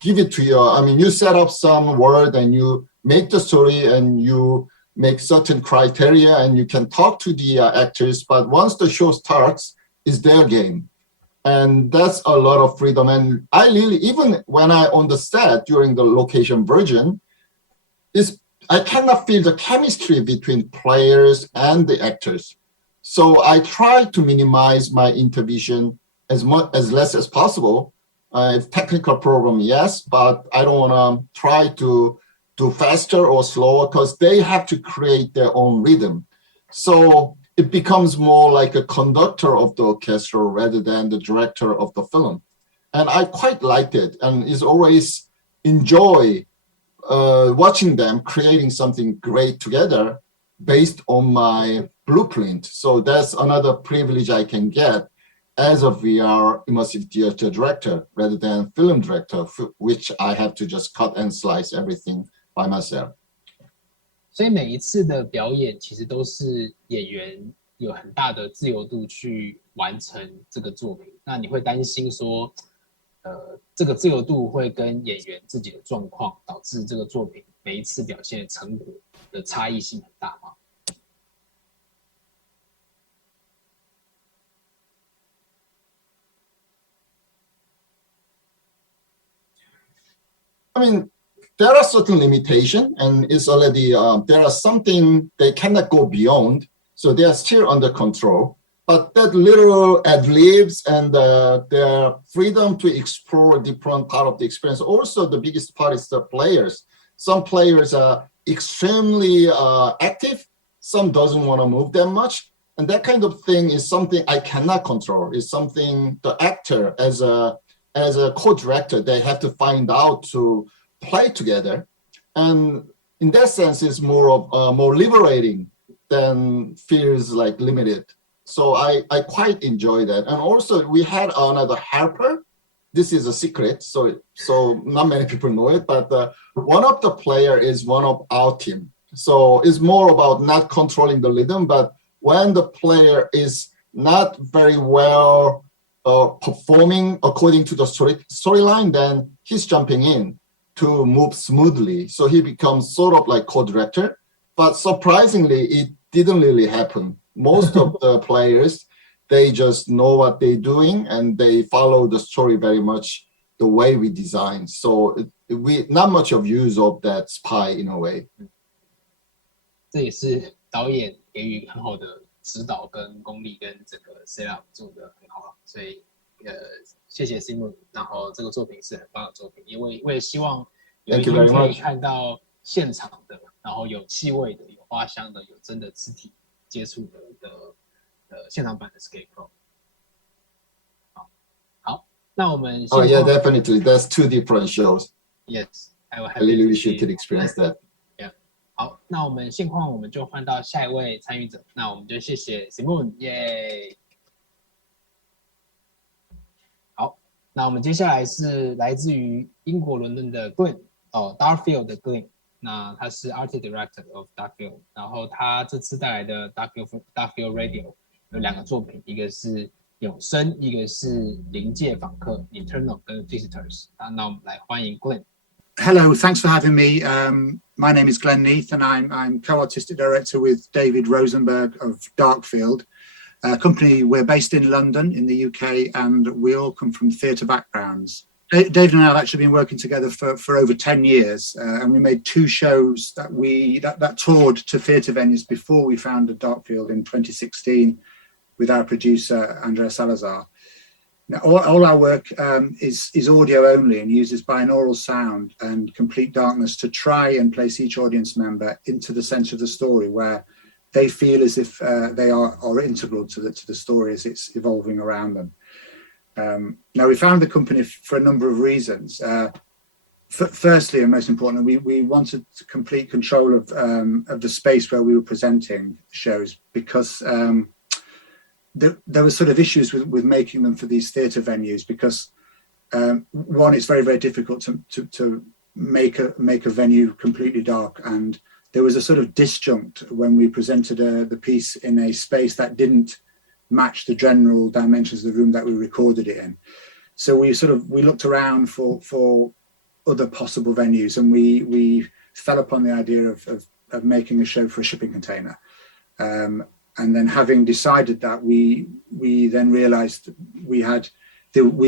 give it to you. I mean, you set up some word and you make the story and you make certain criteria and you can talk to the actors, but once the show starts, it's their game. And that's a lot of freedom. And I really, even when I on the set during the location version, I cannot feel the chemistry between players and the actors. So I try to minimize my intervention as less as possible. If technical problem, yes, but I don't want to try to do faster or slower because they have to create their own rhythm. So it becomes more like a conductor of the orchestra rather than the director of the film. And I quite liked it, and it's always enjoy watching them creating something great together based on my blueprint. So that's another privilege I can get as a VR immersive theater director rather than film director, which I have to just cut and slice everything by myself. 所以每一次的表演其实都是演员有很大的自由度去完成这个作品。那你会担心说这个自由度会跟演员自己的状况导致这个作品每一次表现的成果的差异性很大吗？ I mean, there are certain limitations, and it's already there are something they cannot go beyond, so they are still under control. But that little ad-libs and their freedom to explore different part of the experience. Also, the biggest part is the players. Some players are extremely active. Some doesn't want to move that much. And that kind of thing is something I cannot control. It's something the actor, as a co-director, they have to find out to play together. And in that sense, it's more of more liberating than feels like limited. So I quite enjoy that. And also we had another helper. This is a secret, so not many people know it, but one of the player is one of our team. So it's more about not controlling the rhythm, but when the player is not very well performing according to the storyline, then he's jumping in. to move smoothly. So he becomes sort of like co-director, but surprisingly, it didn't really happen. Most of the players, they just know what they're doing and they follow the story very much the way we design. So we not much of use of that spy in a way. 这也是导演给予很好的指导跟功力，跟整个 set up 做得很好了，所以谢谢 Sngmoo， 然后这个作品是很棒的作品，因为我也希望有一天可以看到现场的，然后有气味的、有花香的、有真的肢体接触的现场版的 Scarecrow。好，那我们Oh yeah, definitely. That's 2 different shows. Yes, I really wish you could experience that. 好，那我们现况我们就换到下一位参与者，那我们就谢谢 Sngmoo， 耶。好，那我们接下来是来自于英国伦敦的 Glen Darkfield 的 Glen， 那他是 Art Director of Darkfield， 然后他这次带来的 Darkfield Radio 有2个作品，一个是永生，一个是灵界访客 Internal 跟 Visitors。那我们来欢迎 Glen。 Hello, thanks for having me. My name is Glen Neath and I'm co-artistic director with David Rosenberg of Darkfield, a company. We're based in London in the UK and we all come from theatre backgrounds. David and I have actually been working together for over 10 years and we made 2 shows that toured to theatre venues before we founded Darkfield in 2016 with our producer Andrea Salazar. Now, all our work is audio only and uses binaural sound and complete darkness to try and place each audience member into the center of the story where they feel as if they are integral to the story as it's evolving around them. Now, we founded the company for a number of reasons. Firstly, and most importantly, we wanted complete control of the space where we were presenting shows because there were sort of issues with making them for these theatre venues because one, it's very, very difficult to make a venue completely dark, and there was a sort of disjunct when we presented the piece in a space that didn't match the general dimensions of the room that we recorded it in. So we looked around for other possible venues, and we fell upon the idea of making a show for a shipping container. And then having decided that, we then realized we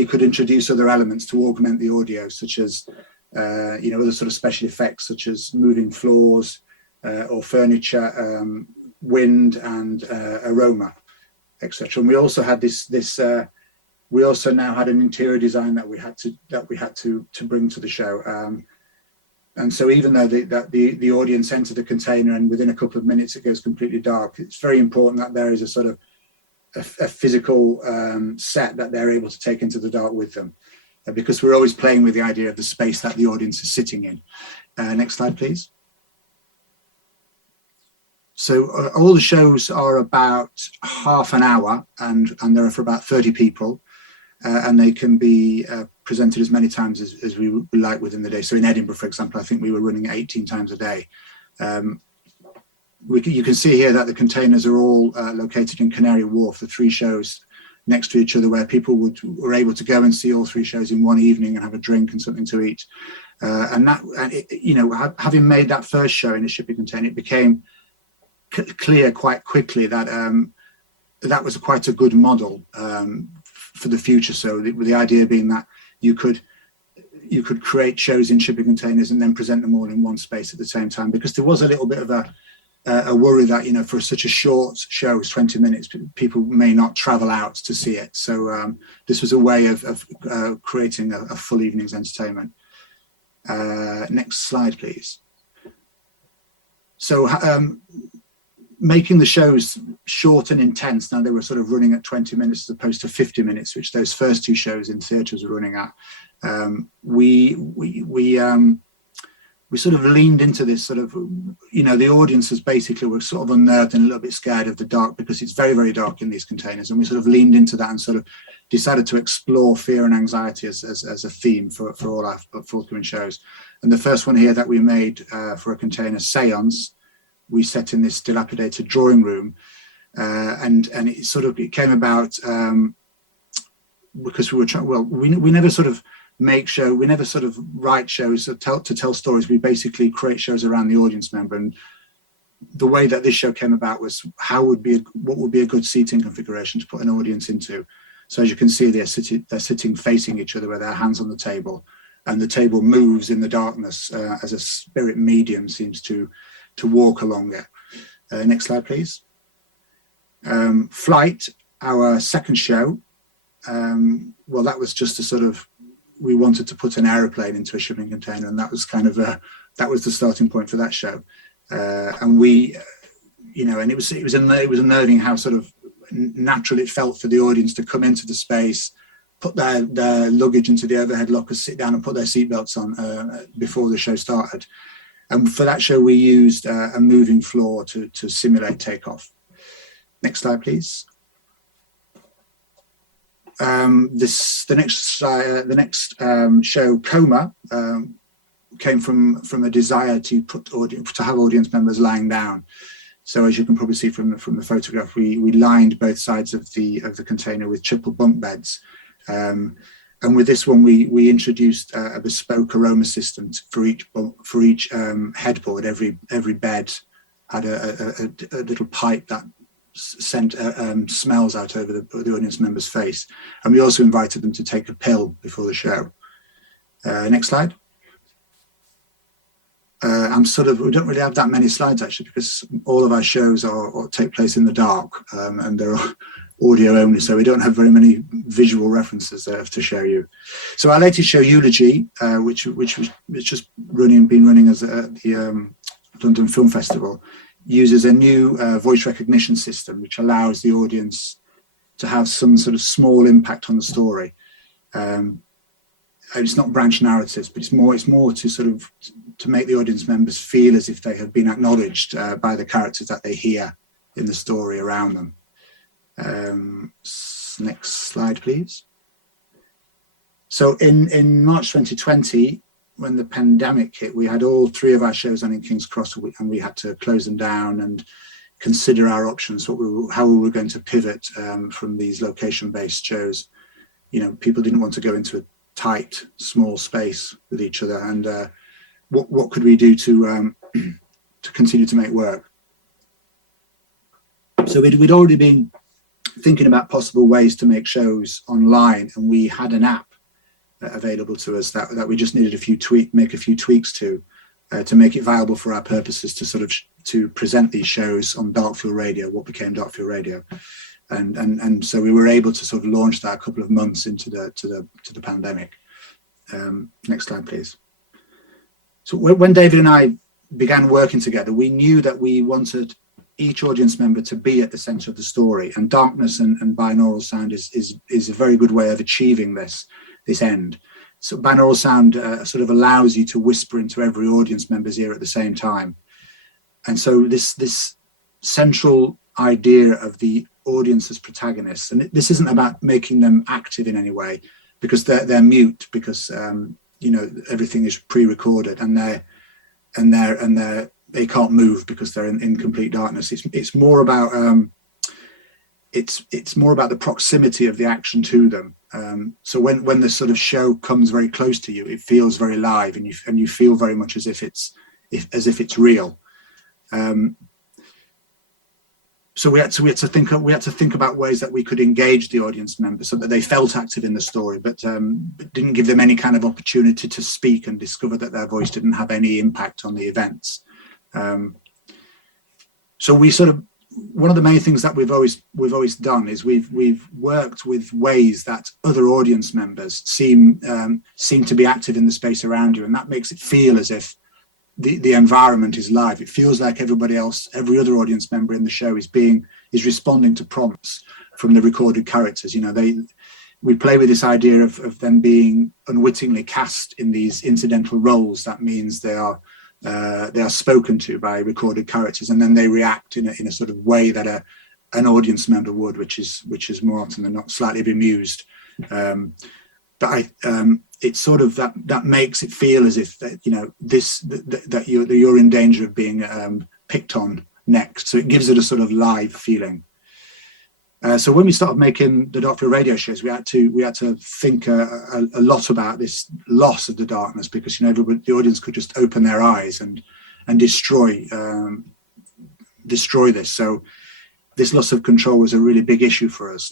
could introduce other elements to augment the audio, such as other sort of special effects, such as moving floors or furniture, wind and aroma, etc. And we also had we also now had an interior design that we had to bring to the show. And so even though the audience enter the container and within a couple of minutes it goes completely dark, it's very important that there is a sort of a physical set that they're able to take into the dark with them, because we're always playing with the idea of the space that the audience is sitting in. Next slide, please. So all the shows are about half an hour and they're for about 30 people. And they can be presented as many times as we like within the day. So in Edinburgh, for example, I think we were running 18 times a day. You can see here that the containers are all located in Canary Wharf, the 3 shows next to each other, where people were able to go and see all 3 shows in one evening and have a drink and something to eat. Having made that first show in a shipping container, it became clear quite quickly that that was quite a good model for the future. So the idea being that you could create shows in shipping containers and then present them all in one space at the same time, because there was a little bit of a worry that for such a short show as 20 minutes, people may not travel out to see it. So this was a way of creating a full evening's entertainment. Next slide, please. So making the shows short and intense. Now they were sort of running at 20 minutes as opposed to 50 minutes, which those first 2 shows in theatres were running at. We sort of leaned into this sort of, the audiences basically were sort of unnerved and a little bit scared of the dark because it's very, very dark in these containers. And we sort of leaned into that and sort of decided to explore fear and anxiety as a theme for all our forthcoming shows. And the first one here that we made for a container, Seance, we set in this dilapidated drawing room, and it came about because we were we never sort of we never sort of write shows to tell stories. We basically create shows around the audience member. And the way that this show came about was what would be a good seating configuration to put an audience into. So as you can see, they're sitting facing each other with their hands on the table, and the table moves in the darkness as a spirit medium seems to walk along it. Next slide, please. Flight, our second show. Well, that was just a sort of, we wanted to put an aeroplane into a shipping container, and that was kind of that was the starting point for that show. And we, and it was unnerving how sort of natural it felt for the audience to come into the space, put their luggage into the overhead lockers, sit down and put their seatbelts on before the show started. And for that show, we used a moving floor to simulate takeoff. Next slide, please. The next show, Coma, came from a desire to have audience members lying down. So as you can probably see from the photograph, we lined both sides of the container with triple bunk beds. And with this one, we introduced a bespoke aroma system for each headboard. Every bed had a little pipe that sent smells out over the audience member's face. And we also invited them to take a pill before the show. Next slide. We don't really have that many slides actually, because all of our shows take place in the dark, and they're audio only, so we don't have very many visual references there to show you. So our latest show, Eulogy, which was just been running as the London Film Festival, uses a new voice recognition system which allows the audience to have some sort of small impact on the story. It's not branch narratives, but it's more to sort of to make the audience members feel as if they have been acknowledged by the characters that they hear in the story around them. Next slide, please. So in March 2020, when the pandemic hit, we had all three of our shows on in King's Cross, and we had to close them down and consider our options, how we were going to pivot from these location-based shows. People didn't want to go into a tight, small space with each other, and what could we do to continue to make work? So we'd already been thinking about possible ways to make shows online, and we had an app available to us that we just needed make a few tweaks to make it viable for our purposes to present these shows on Darkfield Radio, what became Darkfield Radio. And so we were able to sort of launch that a couple of months into the pandemic. Next slide, please. So when David and I began working together, we knew that we wanted each audience member to be at the center of the story, and darkness and binaural sound is a very good way of achieving this end. So binaural sound sort of allows you to whisper into every audience member's ear at the same time. And so this central idea of the audience as protagonists, and this isn't about making them active in any way, because they're mute, because everything is pre-recorded, and they can't move because they're in complete darkness. It's more about it's more about the proximity of the action to them. So when the sort of show comes very close to you, it feels very live, and you feel very much as if it's real. So we had to think about ways that we could engage the audience members so that they felt active in the story, but didn't give them any kind of opportunity to speak and discover that their voice didn't have any impact on the events. So we sort of, one of the main things that we've always done is we've worked with ways that other audience members seem to be active in the space around you, and that makes it feel as if the environment is live. It feels like everybody else, every other audience member in the show is responding to prompts from the recorded characters. We play with this idea of them being unwittingly cast in these incidental roles. That means they are spoken to by recorded characters, and then they react in a sort of way that an audience member would, which is more often than not slightly bemused. But it's sort of that makes it feel as if that you're in danger of being picked on next. So it gives it a sort of live feeling. So when we started making the Darkfield radio shows, we had to think a lot about this loss of the darkness, because the audience could just open their eyes and destroy this. So this loss of control was a really big issue for us,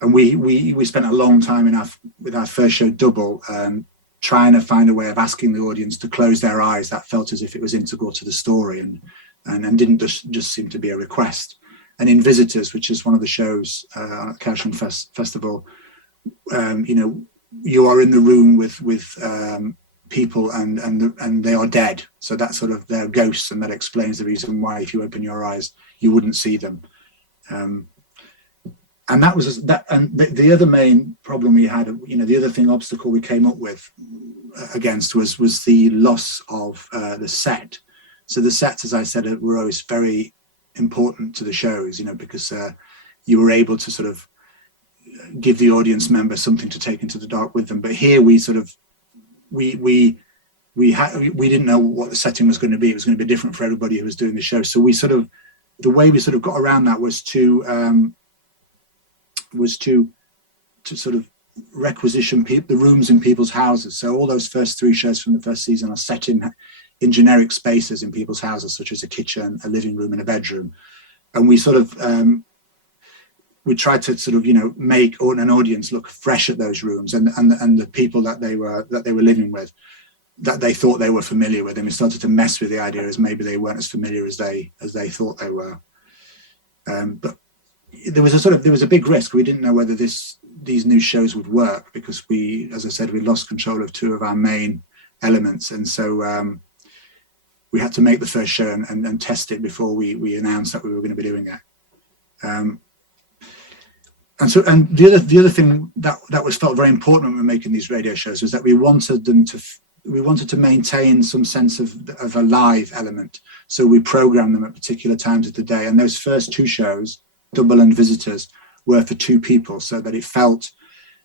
and we spent a long time with our first show, Double, trying to find a way of asking the audience to close their eyes. That felt as if it was integral to the story, and didn't just seem to be a request. And in Visitors, which is one of the shows at Caution Festival, you are in the room with people and they are dead. So that's sort of their ghosts, and that explains the reason why if you open your eyes, you wouldn't see them. And that was that. And the other main problem we had, the other obstacle we came up with against was the loss of the set. So the sets, as I said, were always very important to the shows, because you were able to sort of give the audience member something to take into the dark with them. But here we sort of we didn't know what the setting was going to be. It was going to be different for everybody who was doing the show. So the way we sort of got around that was to sort of requisition the rooms in people's houses. So all those first 3 shows from the first season are set in generic spaces in people's houses, such as a kitchen, a living room, and a bedroom. And we sort of we tried to sort of make an audience look fresh at those rooms and the people that they were living with, that they thought they were familiar with. And we started to mess with the idea as maybe they weren't as familiar as they thought they were. But there was a big risk. We didn't know whether these new shows would work, because as I said, we lost control of 2 of our main elements, and so we had to make the first show and test it before we announced that we were going to be doing it. And the other thing that was felt very important when we were making these radio shows was that we wanted to maintain some sense of a live element. So we programmed them at particular times of the day, and those first 2 shows, Double and Visitors, were for 2 people, so that it felt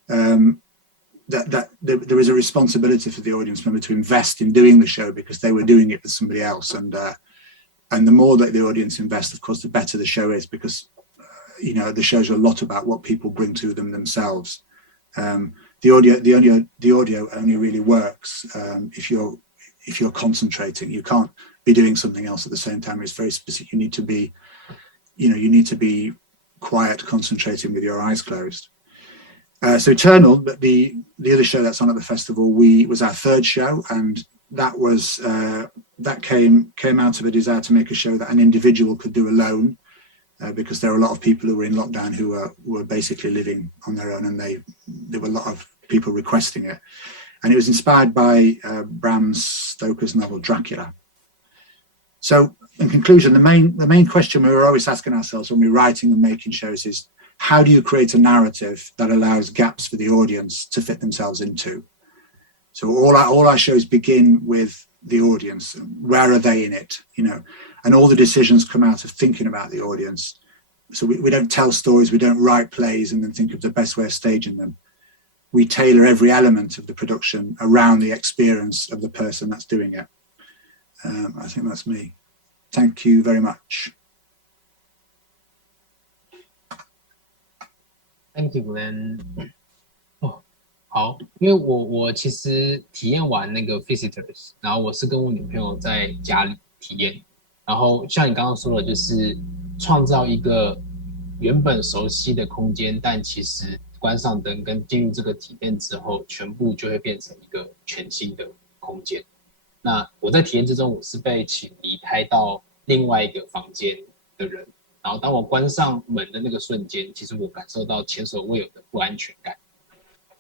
that there is a responsibility for the audience member to invest in doing the show, because they were doing it with somebody else. And the more that the audience invests, of course, the better the show is, because the shows are a lot about what people bring to them themselves. The audio only really works if you're concentrating. You can't be doing something else at the same time. It's very specific. You need to be quiet, concentrating with your eyes closed. So Eternal, but the other show that's on at the festival, was our 3rd show, and that was that came out of a desire to make a show that an individual could do alone, because there were a lot of people who were in lockdown who were basically living on their own, and there were a lot of people requesting it. And it was inspired by Bram Stoker's novel Dracula. So in conclusion, the main question we were always asking ourselves when we're writing and making shows is, how do you create a narrative that allows gaps for the audience to fit themselves into? So all our shows begin with the audience. Where are they in it? And all the decisions come out of thinking about the audience. So we don't tell stories, we don't write plays and then think of the best way of staging them. We tailor every element of the production around the experience of the person that's doing it. I think that's me. Thank you very much. Thank you, Glen. 好，因为我其实体验完那个 Visitors， 然后我是跟我女朋友在家里体验，然后像你刚刚说的，就是创造一个原本熟悉的空间，但其实关上灯跟进入这个体验之后，全部就会变成一个全新的空间。那我在体验之中，我是被请离开到另外一个房间的人。然后当我关上门的那个瞬间，其实我感受到前所未有的不安全感，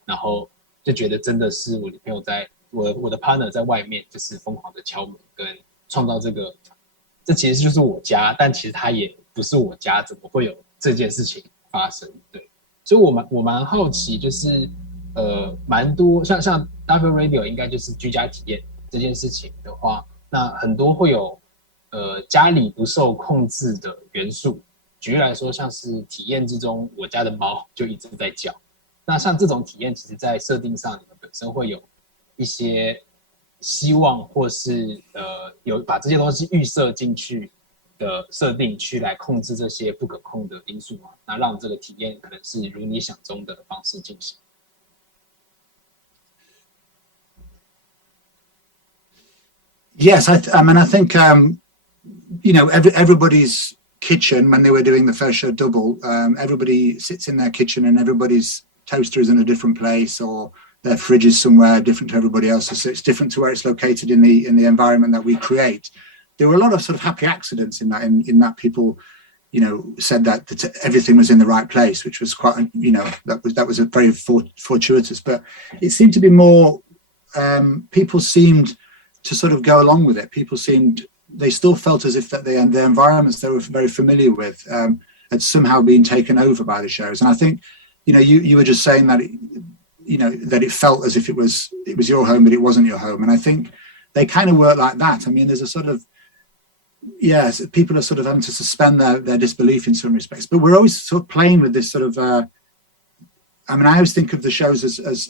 然后就觉得真的是我女朋友我的 partner 在外面就是疯狂的敲门跟创造这其实就是我家，但其实它也不是我家，怎么会有这件事情发生？对，所以我蛮好奇，就是蛮多像 Darkfield Radio 应该就是居家体验这件事情的话，那很多会有家里不受控制的元素，举例来说，像是体验之中，我家的猫就一直在叫。那像这种体验，其实在设定上，你们本身会有一些希望，或是有把这些东西预设进去的设定去来控制这些不可控的因素嘛，那让这个体验可能是如你想中的方式进行。Yes, I mean, I think, you know, everybody's kitchen, when they were doing the first show Double, everybody sits in their kitchen and everybody's toaster is in a different place, or their fridge is somewhere different to everybody else's. So it's different to where it's located in the environment that we create. There were a lot of sort of happy accidents in that people, you know, said that everything was in the right place, which was quite, you know, that was a very fortuitous. But it seemed to be more, people seemed to sort of go along with it. People seemed, they still felt as if that the environments they were very familiar with had somehow been taken over by the shows. And I think, you know, you were just saying that, you know, that it felt as if it was your home, but it wasn't your home. And I think they kind of work like that. I mean, there's a sort of, yes, people are sort of having to suspend their disbelief in some respects, but we're always sort of playing with this sort of, I mean, I always think of the shows as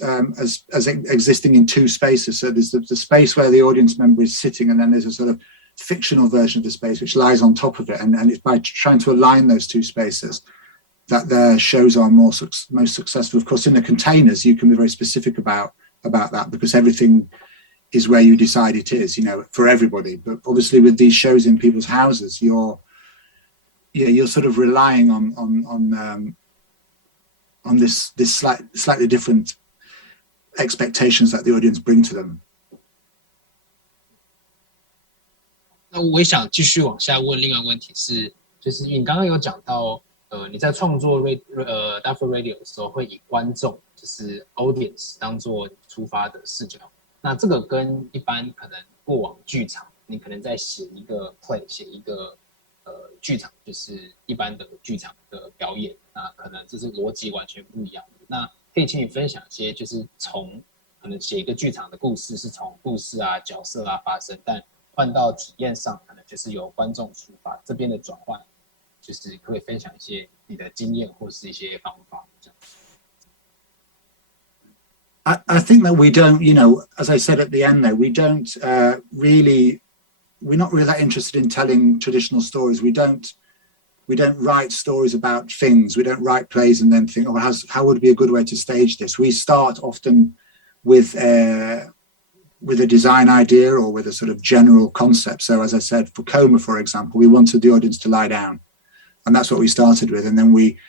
existing in two spaces. So there's the space where the audience member is sitting, and then there's a sort of fictional version of the space which lies on top of it. And it's by trying to align those two spaces that their shows are most successful. Of course, in the containers, you can be very specific about that, because everything is where you decide it is, you know, for everybody. But obviously with these shows in people's houses, you're sort of relying on this slightly different expectations that the audience bring to them. 那我也想继续往下问另外一个问题是，就是你刚刚有讲到，你在创作Darkfield Radio 的时候，会以观众就是 audience 当做出发的视角。那这个跟一般可能过往剧场，你可能在写一个 play， 写一个剧场，就是一般的剧场的表演，那可能这是逻辑完全不一样的。那可以请你分享一些，就是从可能写一个剧场的故事是从故事啊、角色啊发生，但换到体验上，可能就是由观众出发，这边的转换，就是可不可以分享一些你的经验或是一些方法这样。I think that we don't, you know, as I said at the end there, we don't we're not really that interested in telling traditional stories. We don't write stories about things. We don't write plays and then think, oh, how would be a good way to stage this? We start often with a design idea or with a sort of general concept. So as I said, for Coma, for example, we wanted the audience to lie down, and that's what we started with. And then we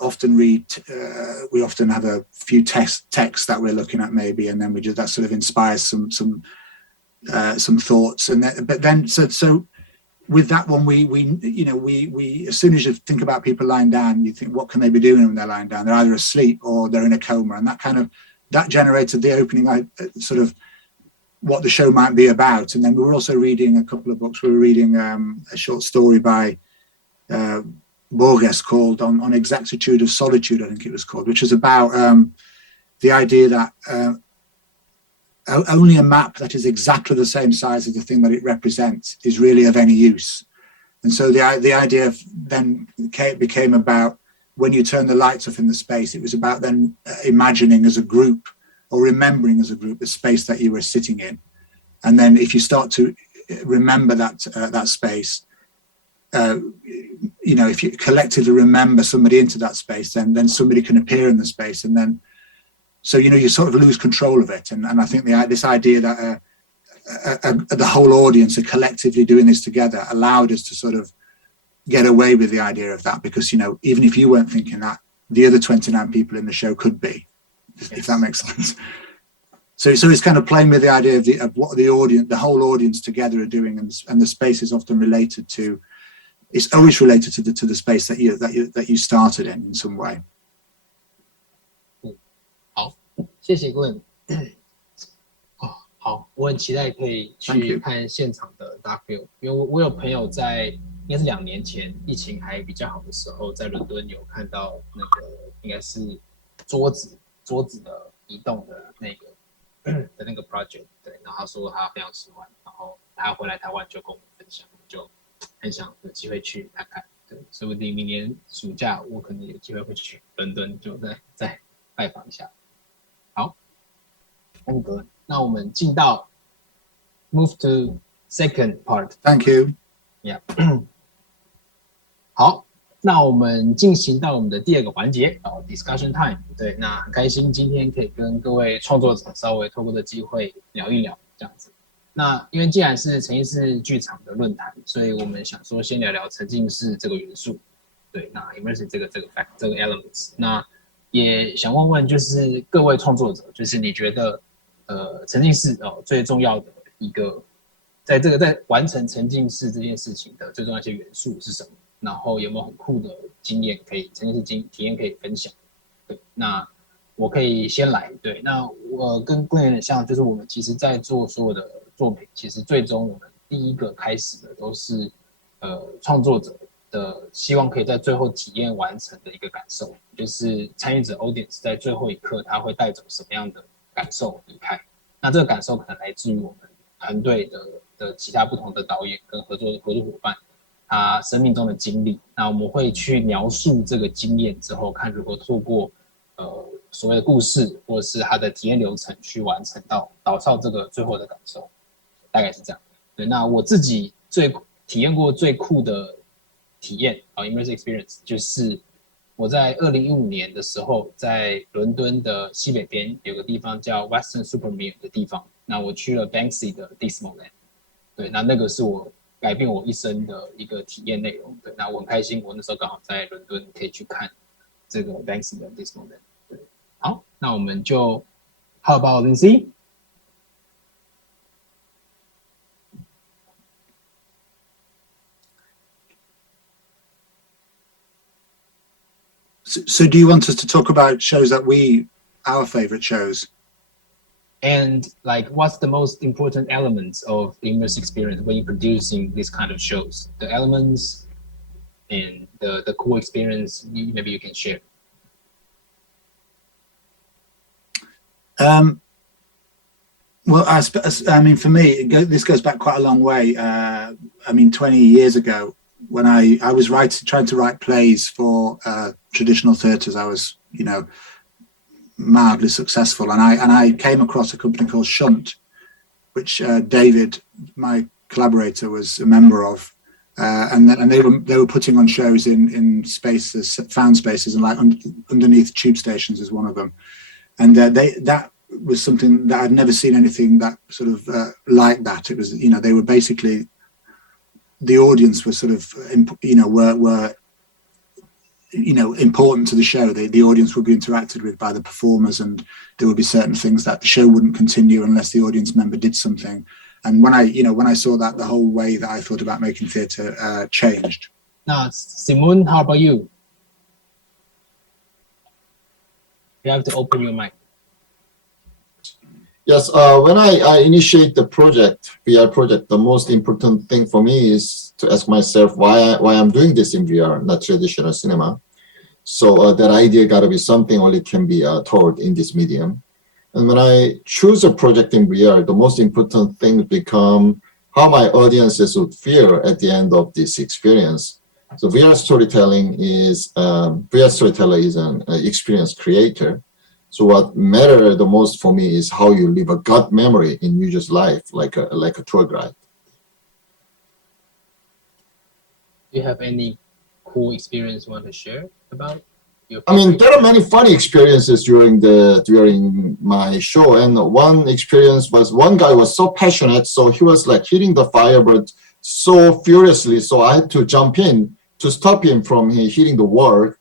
often read, we often have a few texts that we're looking at maybe, and then that sort of inspires some thoughts. And but then so with that one, we as soon as you think about people lying down, you think, what can they be doing when they're lying down? They're either asleep or they're in a coma, and that generated the opening, sort of what the show might be about. And then we were also reading a couple of books. We were reading a short story by Borges called on Exactitude of Solitude, I think it was called, which is about the idea that only a map that is exactly the same size as the thing that it represents is really of any use. And so the idea then became about, when you turn the lights off in the space, it was about then imagining as a group or remembering as a group the space that you were sitting in. And then if you start to remember that space, you know, if you collectively remember somebody into that space, then somebody can appear in the space. And then, so, you know, you sort of lose control of it. And I think this idea that the whole audience are collectively doing this together allowed us to sort of get away with the idea of that, because, you know, even if you weren't thinking that, the other 29 people in the show could be, if that makes sense. So it's kind of playing with the idea of what the whole audience together are doing, and the space is often related to, it's always related to the space that you started in some way. 好，谢谢 Glen。好，我很期待可以去看现场的 Darkfield， 因为我有朋友在应该是2年前疫情还比较好的时候，在伦敦有看到那个应该是桌子的移动的那个 project， 对，然后他说他非常喜欢，然后他回来台湾就跟我们分享，就很想有机会去看看，对，说不定明年暑假我可能有机会会去伦敦，就再拜访一下。好，那我们进到 move to second part. Thank you. Yeah 好，那我们进行到我们的第二个环节，discussion time。对，那很开心今天可以跟各位创作者稍微透过这机会聊一聊这样子。那因为既然是沉浸式剧场的论坛，所以我们想说先聊聊沉浸式这个元素。对，那 immersive 这个 elements。那也想问问，就是各位创作者，就是你觉得沉浸式最重要的一个，在完成沉浸式这件事情的最重要的一些元素是什么？然后有没有很酷的经验可以沉浸式体验可以分享？对，那我可以先来。对，那我跟Glen有点像，就是我们其实在做所有的作品，其实最终我们第一个开始的都是创作者的希望可以在最后体验完成的一个感受，就是参与者 audience 在最后一刻他会带走什么样的感受离开。那这个感受可能来自于我们团队的其他不同的导演跟合作伙伴他生命中的经历。那我们会去描述这个经验之后，看如何透过所谓的故事或者是他的体验流程去完成导到这个最后的感受，大概是这样。对，那我自己体验过最酷的体验immersive experience 就是我在2015年的时候，在伦敦的西北边有个地方叫 Western Supermare 的地方，那我去了 Banksy 的 Dissociative。对，那个是我改变我一生的一个体验内容。对，那我很开心，我那时候刚好在伦敦可以去看这个 Banksy 的 Dissociative。对，好，那我们就 How about Lyndsie？So do you want us to talk about shows that our favorite shows? And like, what's the most important elements of the immersive experience when you're producing these kind of shows? The elements and the cool experience, maybe you can share. Well, I mean, for me, this goes back quite a long way. I mean, 20 years ago, when I was trying to write plays for traditional theatres, I was, mildly successful, and I came across a company called Shunt, which David, my collaborator, was a member of, and they were putting on shows in spaces, found spaces, and like underneath tube stations is one of them, and that was something that I'd never seen anything that sort of like that. It was, they were basically, the audience was sort of, were important to the show. The audience would be interacted with by the performers, and there would be certain things that the show wouldn't continue unless the audience member did something. And when I saw that, the whole way that I thought about making theatre changed. Now, Simone, how about you? You have to open your mic. Yes, when I initiate the VR project, the most important thing for me is to ask myself why I'm doing this in VR, not traditional cinema. So that idea got to be something only can be told in this medium. And when I choose a project in VR, the most important things become how my audiences would feel at the end of this experience. So VR storyteller is an experience creator. So what matters the most for me is how you leave a gut memory in user's life, like a tour guide. Do you have any cool experience you want to share about your? I mean, there are many funny experiences during my show, and one experience was one guy was so passionate, so he was like hitting the Firebird so furiously, so I had to jump in to stop him from hitting the wall.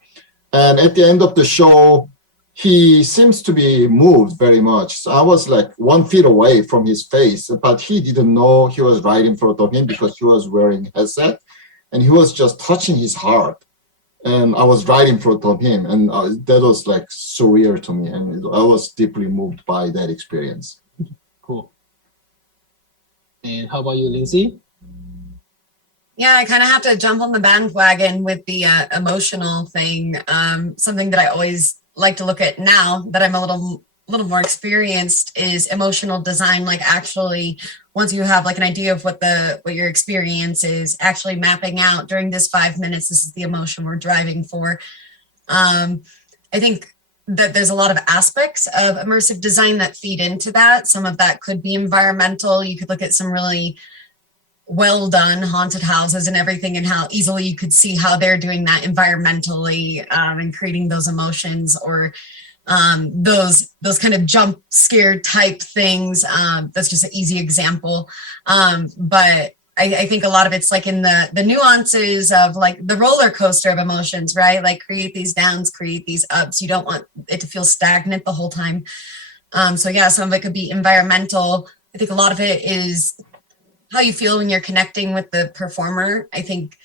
And at the end of the show, he seems to be moved very much. So I was like 1 feet away from his face, but he didn't know he was right in front of him because he was wearing a headset, and he was just touching his heart. And I was right in front of him, and that was like surreal to me, and I was deeply moved by that experience. Cool. And how about you, Lyndsie? Yeah, I kind of have to jump on the bandwagon with the emotional thing. Something that I always like to look at now that I'm a little more experienced is emotional design. Like actually, once you have like an idea of what your experience is, actually mapping out during this 5 minutes, this is the emotion we're driving for. I think that there's a lot of aspects of immersive design that feed into that. Some of that could be environmental. You could look at some really well done haunted houses and everything, and how easily you could see how they're doing that environmentally, and creating those emotions, or those kind of jump scare type things. That's just an easy example. But I think a lot of it's like in the nuances of like the roller coaster of emotions, right? Like create these downs, create these ups. You don't want it to feel stagnant the whole time. So yeah, some of it could be environmental. I think a lot of it is how you feel when you're connecting with the performer. I think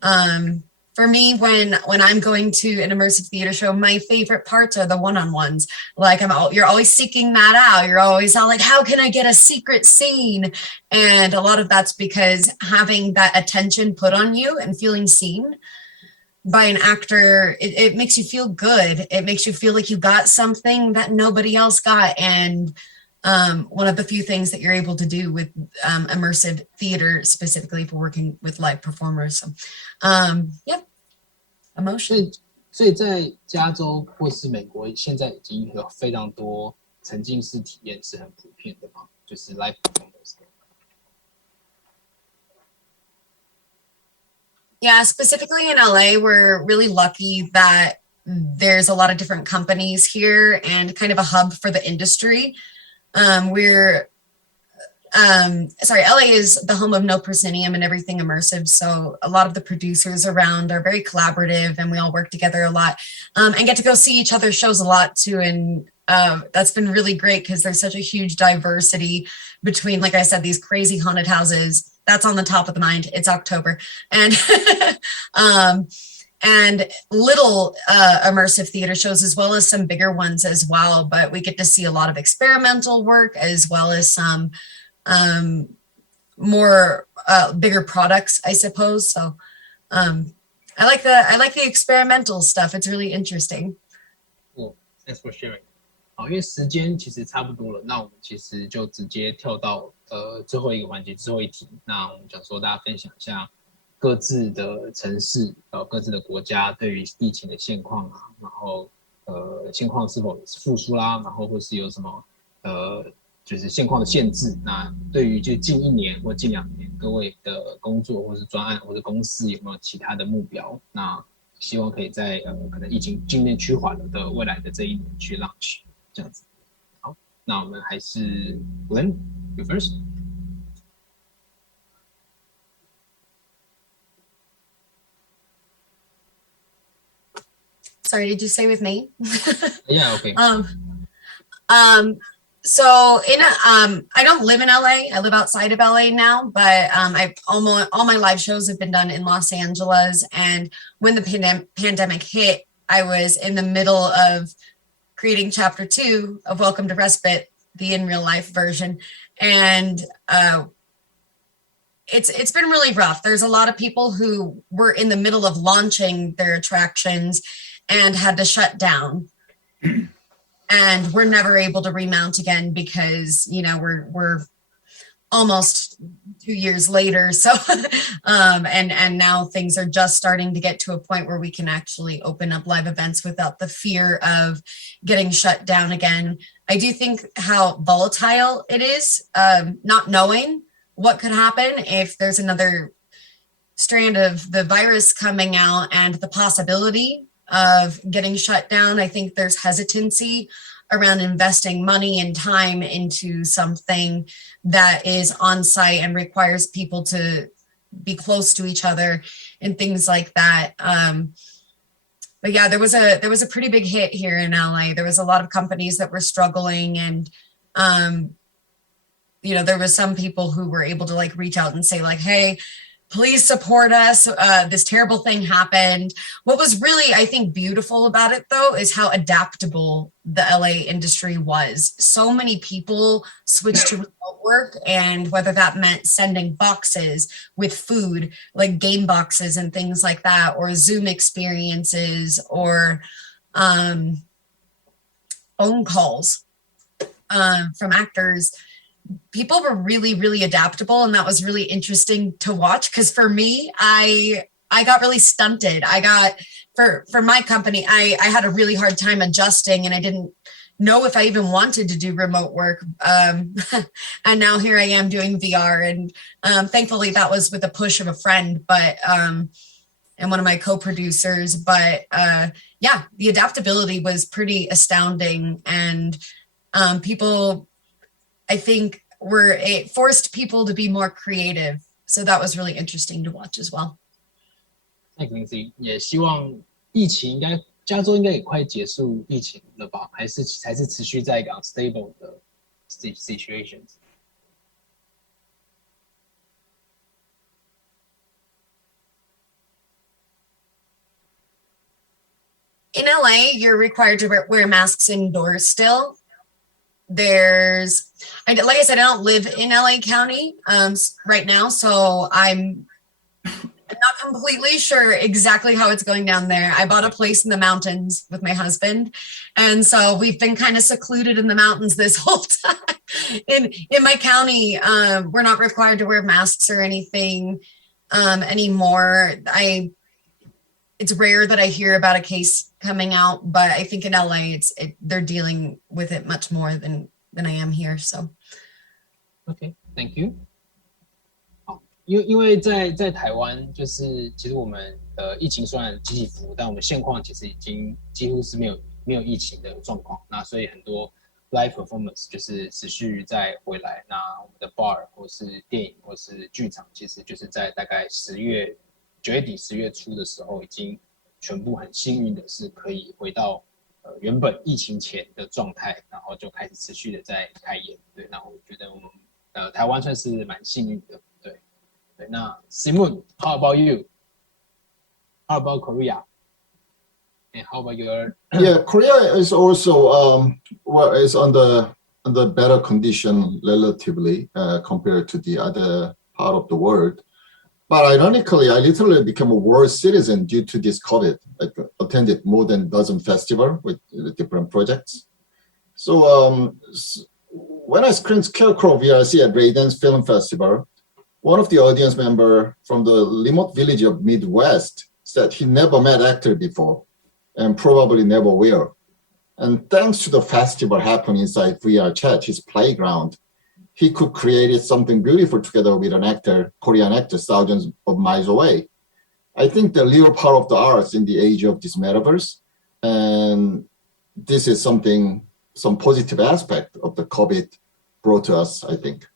for me, when I'm going to an immersive theater show, my favorite parts are the one-on-ones. Like you're always seeking that out. You're always all like, how can I get a secret scene? And a lot of that's because having that attention put on you and feeling seen by an actor, it makes you feel good. It makes you feel like you got something that nobody else got. And one of the few things that you're able to do with immersive theater, specifically for working with live performers. So, yeah, emotion. 所以在加州或是美国，现在已经有非常多沉浸式体验是很普遍的嘛，就是 live performers。Yeah, specifically in LA, we're really lucky that there's a lot of different companies here and kind of a hub for the industry. LA is the home of No Proscenium and everything immersive. So a lot of the producers around are very collaborative, and we all work together a lot, and get to go see each other's shows a lot too. And that's been really great because there's such a huge diversity between, like I said, these crazy haunted houses. That's on the top of the mind. It's October. And and little immersive theater shows, as well as some bigger ones as well. But we get to see a lot of experimental work, as well as some more bigger products, I suppose. So I like the experimental stuff. It's really interesting. Cool. Thanks for sharing. 好，因为时间其实差不多了，那我们其实就直接跳到最后一个环节，最后一题。那我们想说大家分享一下各自的城市、各自的国家对于疫情的现况啊，然后现况是否复苏啦，然后或是有什么就是现况的限制。那对于就近1年或近2年各位的工作或是专案或者公司有没有其他的目标？那希望可以在可能疫情渐渐趋缓了的未来的这1年去 launch 这样子。好，那我们还是 Glen you first。Sorry, did you say with me? Yeah, okay. So I don't live in LA. I live outside of LA now, but all my live shows have been done in Los Angeles. And when the pandemic hit, I was in the middle of creating chapter 2 of Welcome to Respite, the in real life version. And it's been really rough. There's a lot of people who were in the middle of launching their attractions and had to shut down. And we're never able to remount again because, you know, we're almost 2 years later. So, and now things are just starting to get to a point where we can actually open up live events without the fear of getting shut down again. I do think how volatile it is, not knowing what could happen if there's another strand of the virus coming out and the possibility of getting shut down. I think there's hesitancy around investing money and time into something that is on site and requires people to be close to each other and things like that. But yeah, there was a pretty big hit here in LA. There was a lot of companies that were struggling, and you know, there was some people who were able to like reach out and say like, hey, please support us. This terrible thing happened. What was really, I think, beautiful about it, though, is how adaptable the LA industry was. So many people switched to remote work, and whether that meant sending boxes with food, like game boxes and things like that, or Zoom experiences, or phone calls from actors. People were really, really adaptable, and that was really interesting to watch. Because for me, I got really stunted. I got for my company, I had a really hard time adjusting, and I didn't know if I even wanted to do remote work. And now here I am doing VR, and thankfully that was with a push of a friend, but and one of my co-producers. But yeah, the adaptability was pretty astounding, and people, I think, it forced people to be more creative. So that was really interesting to watch as well. 那Lindsay也希望疫情加州应该也快结束疫情了吧？还是持续在一个 unstable 的 situations？ In LA, you're required to wear masks indoors still. Like I said, I don't live in LA County right now, so I'm not completely sure exactly how it's going down there. I bought a place in the mountains with my husband, and so we've been kind of secluded in the mountains this whole time. In my county, we're not required to wear masks or anything anymore. It's rare that I hear about a case coming out, but I think in LA, they're dealing with it much more than I am here. So, okay, thank you. 好，因为在台湾，就是其实我们疫情虽然起起伏伏，但我们现况其实已经几乎是没有疫情的状况。那所以很多 live performance 就是持续再回来。那我们的 bar 或是电影或是剧场，其实就是在大概9月底10月初的时候，已经全部很幸运的是可以回到原本疫情前的状态，然后就开始持续的在开演。对，那我觉得我们台湾算是蛮幸运的。对，那 Simon, how about you? How about Korea? And how about your? Yeah, Korea is also is under better condition relatively compared to the other part of the world. But ironically, I literally became a world citizen due to this COVID. I attended more than a dozen festivals with different projects. So when I screened Scarecrow VRC at Raydance Film Festival, one of the audience members from the remote village of Midwest said he never met actor before and probably never will. And thanks to the festival happening inside VR chat, his playground, he could create something beautiful together with an actor, Korean actor, thousands of miles away. I think the real power of the arts in the age of this metaverse, and this is some positive aspect of the COVID brought to us, I think.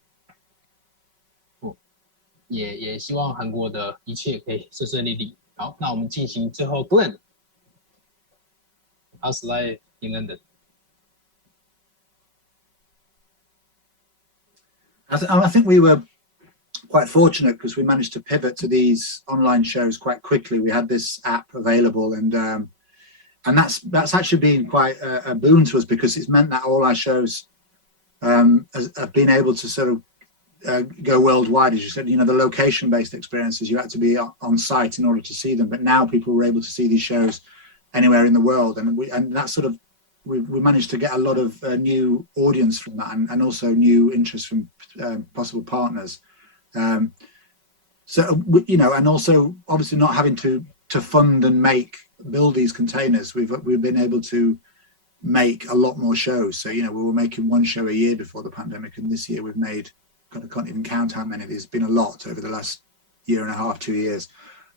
也希望韩国的一切可以顺顺利利。好，那我们进行最后 Glen. How's life in London? I think we were quite fortunate because we managed to pivot to these online shows quite quickly. We had this app available, and that's actually been quite a boon to us because it's meant that all our shows have been able to sort of go worldwide. As you said, the location-based experiences, you had to be on site in order to see them, but now people were able to see these shows anywhere in the world, and that sort of we managed to get a lot of new audience from that, and also new interest from possible partners. So and also obviously not having to fund and build these containers, we've been able to make a lot more shows. So we were making one show a year before the pandemic, and this year we've made, God, I can't even count how many. There's been a lot over the last year and a half, 2 years.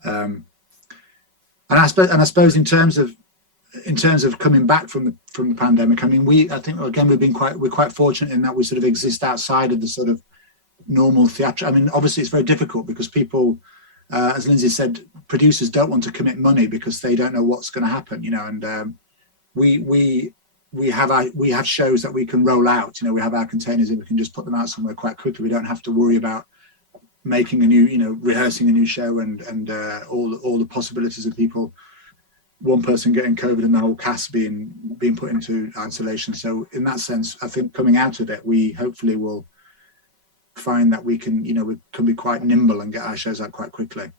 And I suppose in terms of coming back from the pandemic, I mean, I think again we're quite fortunate in that we sort of exist outside of the sort of normal theatre. I mean, obviously it's very difficult because people, as Lindsay said, producers don't want to commit money because they don't know what's going to happen, and we have shows that we can roll out. We have our containers and we can just put them out somewhere quite quickly. We don't have to worry about making a new, rehearsing a new show and all the possibilities of people, one person getting COVID and the whole cast being put into isolation. So in that sense, I think coming out of it, we hopefully will find that we can be quite nimble and get our shows out quite quickly.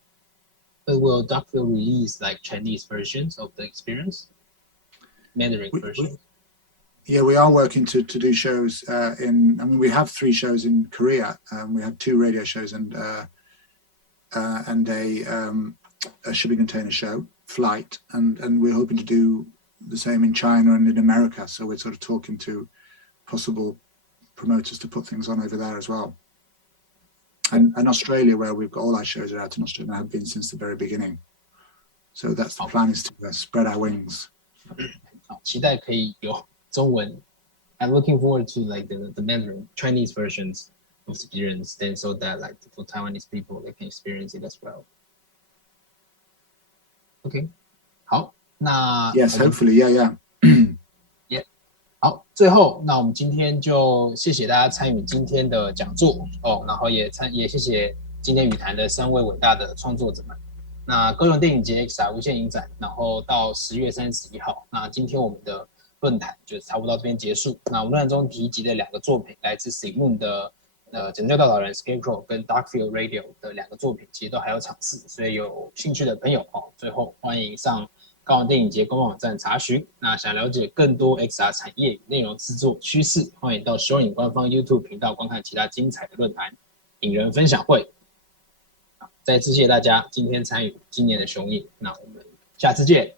But will Darkfield release like Chinese versions of the experience? Mandarin versions? Yeah, we are working to do shows we have 3 shows in Korea. We have 2 radio shows and a shipping container show, Flight, and we're hoping to do the same in China and in America. So we're sort of talking to possible promoters to put things on over there as well. And Australia, where we've got all our shows are out in Australia and have been since the very beginning. So that's the plan, is to spread our wings. 好，期待可以有中文。I'm looking forward to like the Mandarin Chinese versions of experience, then so that like for Taiwanese people they can experience it as well. OK， 好，那 Yes, hopefully, yeah. 好，最后那我们今天就谢谢大家参与今天的讲座哦，然后也谢谢今天语坛的3位伟大的创作者们。那高雄电影节 Xr 无限影展，然后到10月31号，那今天我们的论坛就差不多到这边结束。那我们论坛中提及的2个作品，来自 Sngmoo 的拯救稻草人 Scarecrow 跟 Darkfield Radio 的2个作品，其实都还有场次，所以有兴趣的朋友哦，最后欢迎上高雄电影节官网网站查询。那想了解更多 Xr 产业与内容制作趋势，欢迎到雄影官方 YouTube 频道观看其他精彩的论坛、影人分享会。再次谢谢大家今天参与今年的雄影，那我们下次见。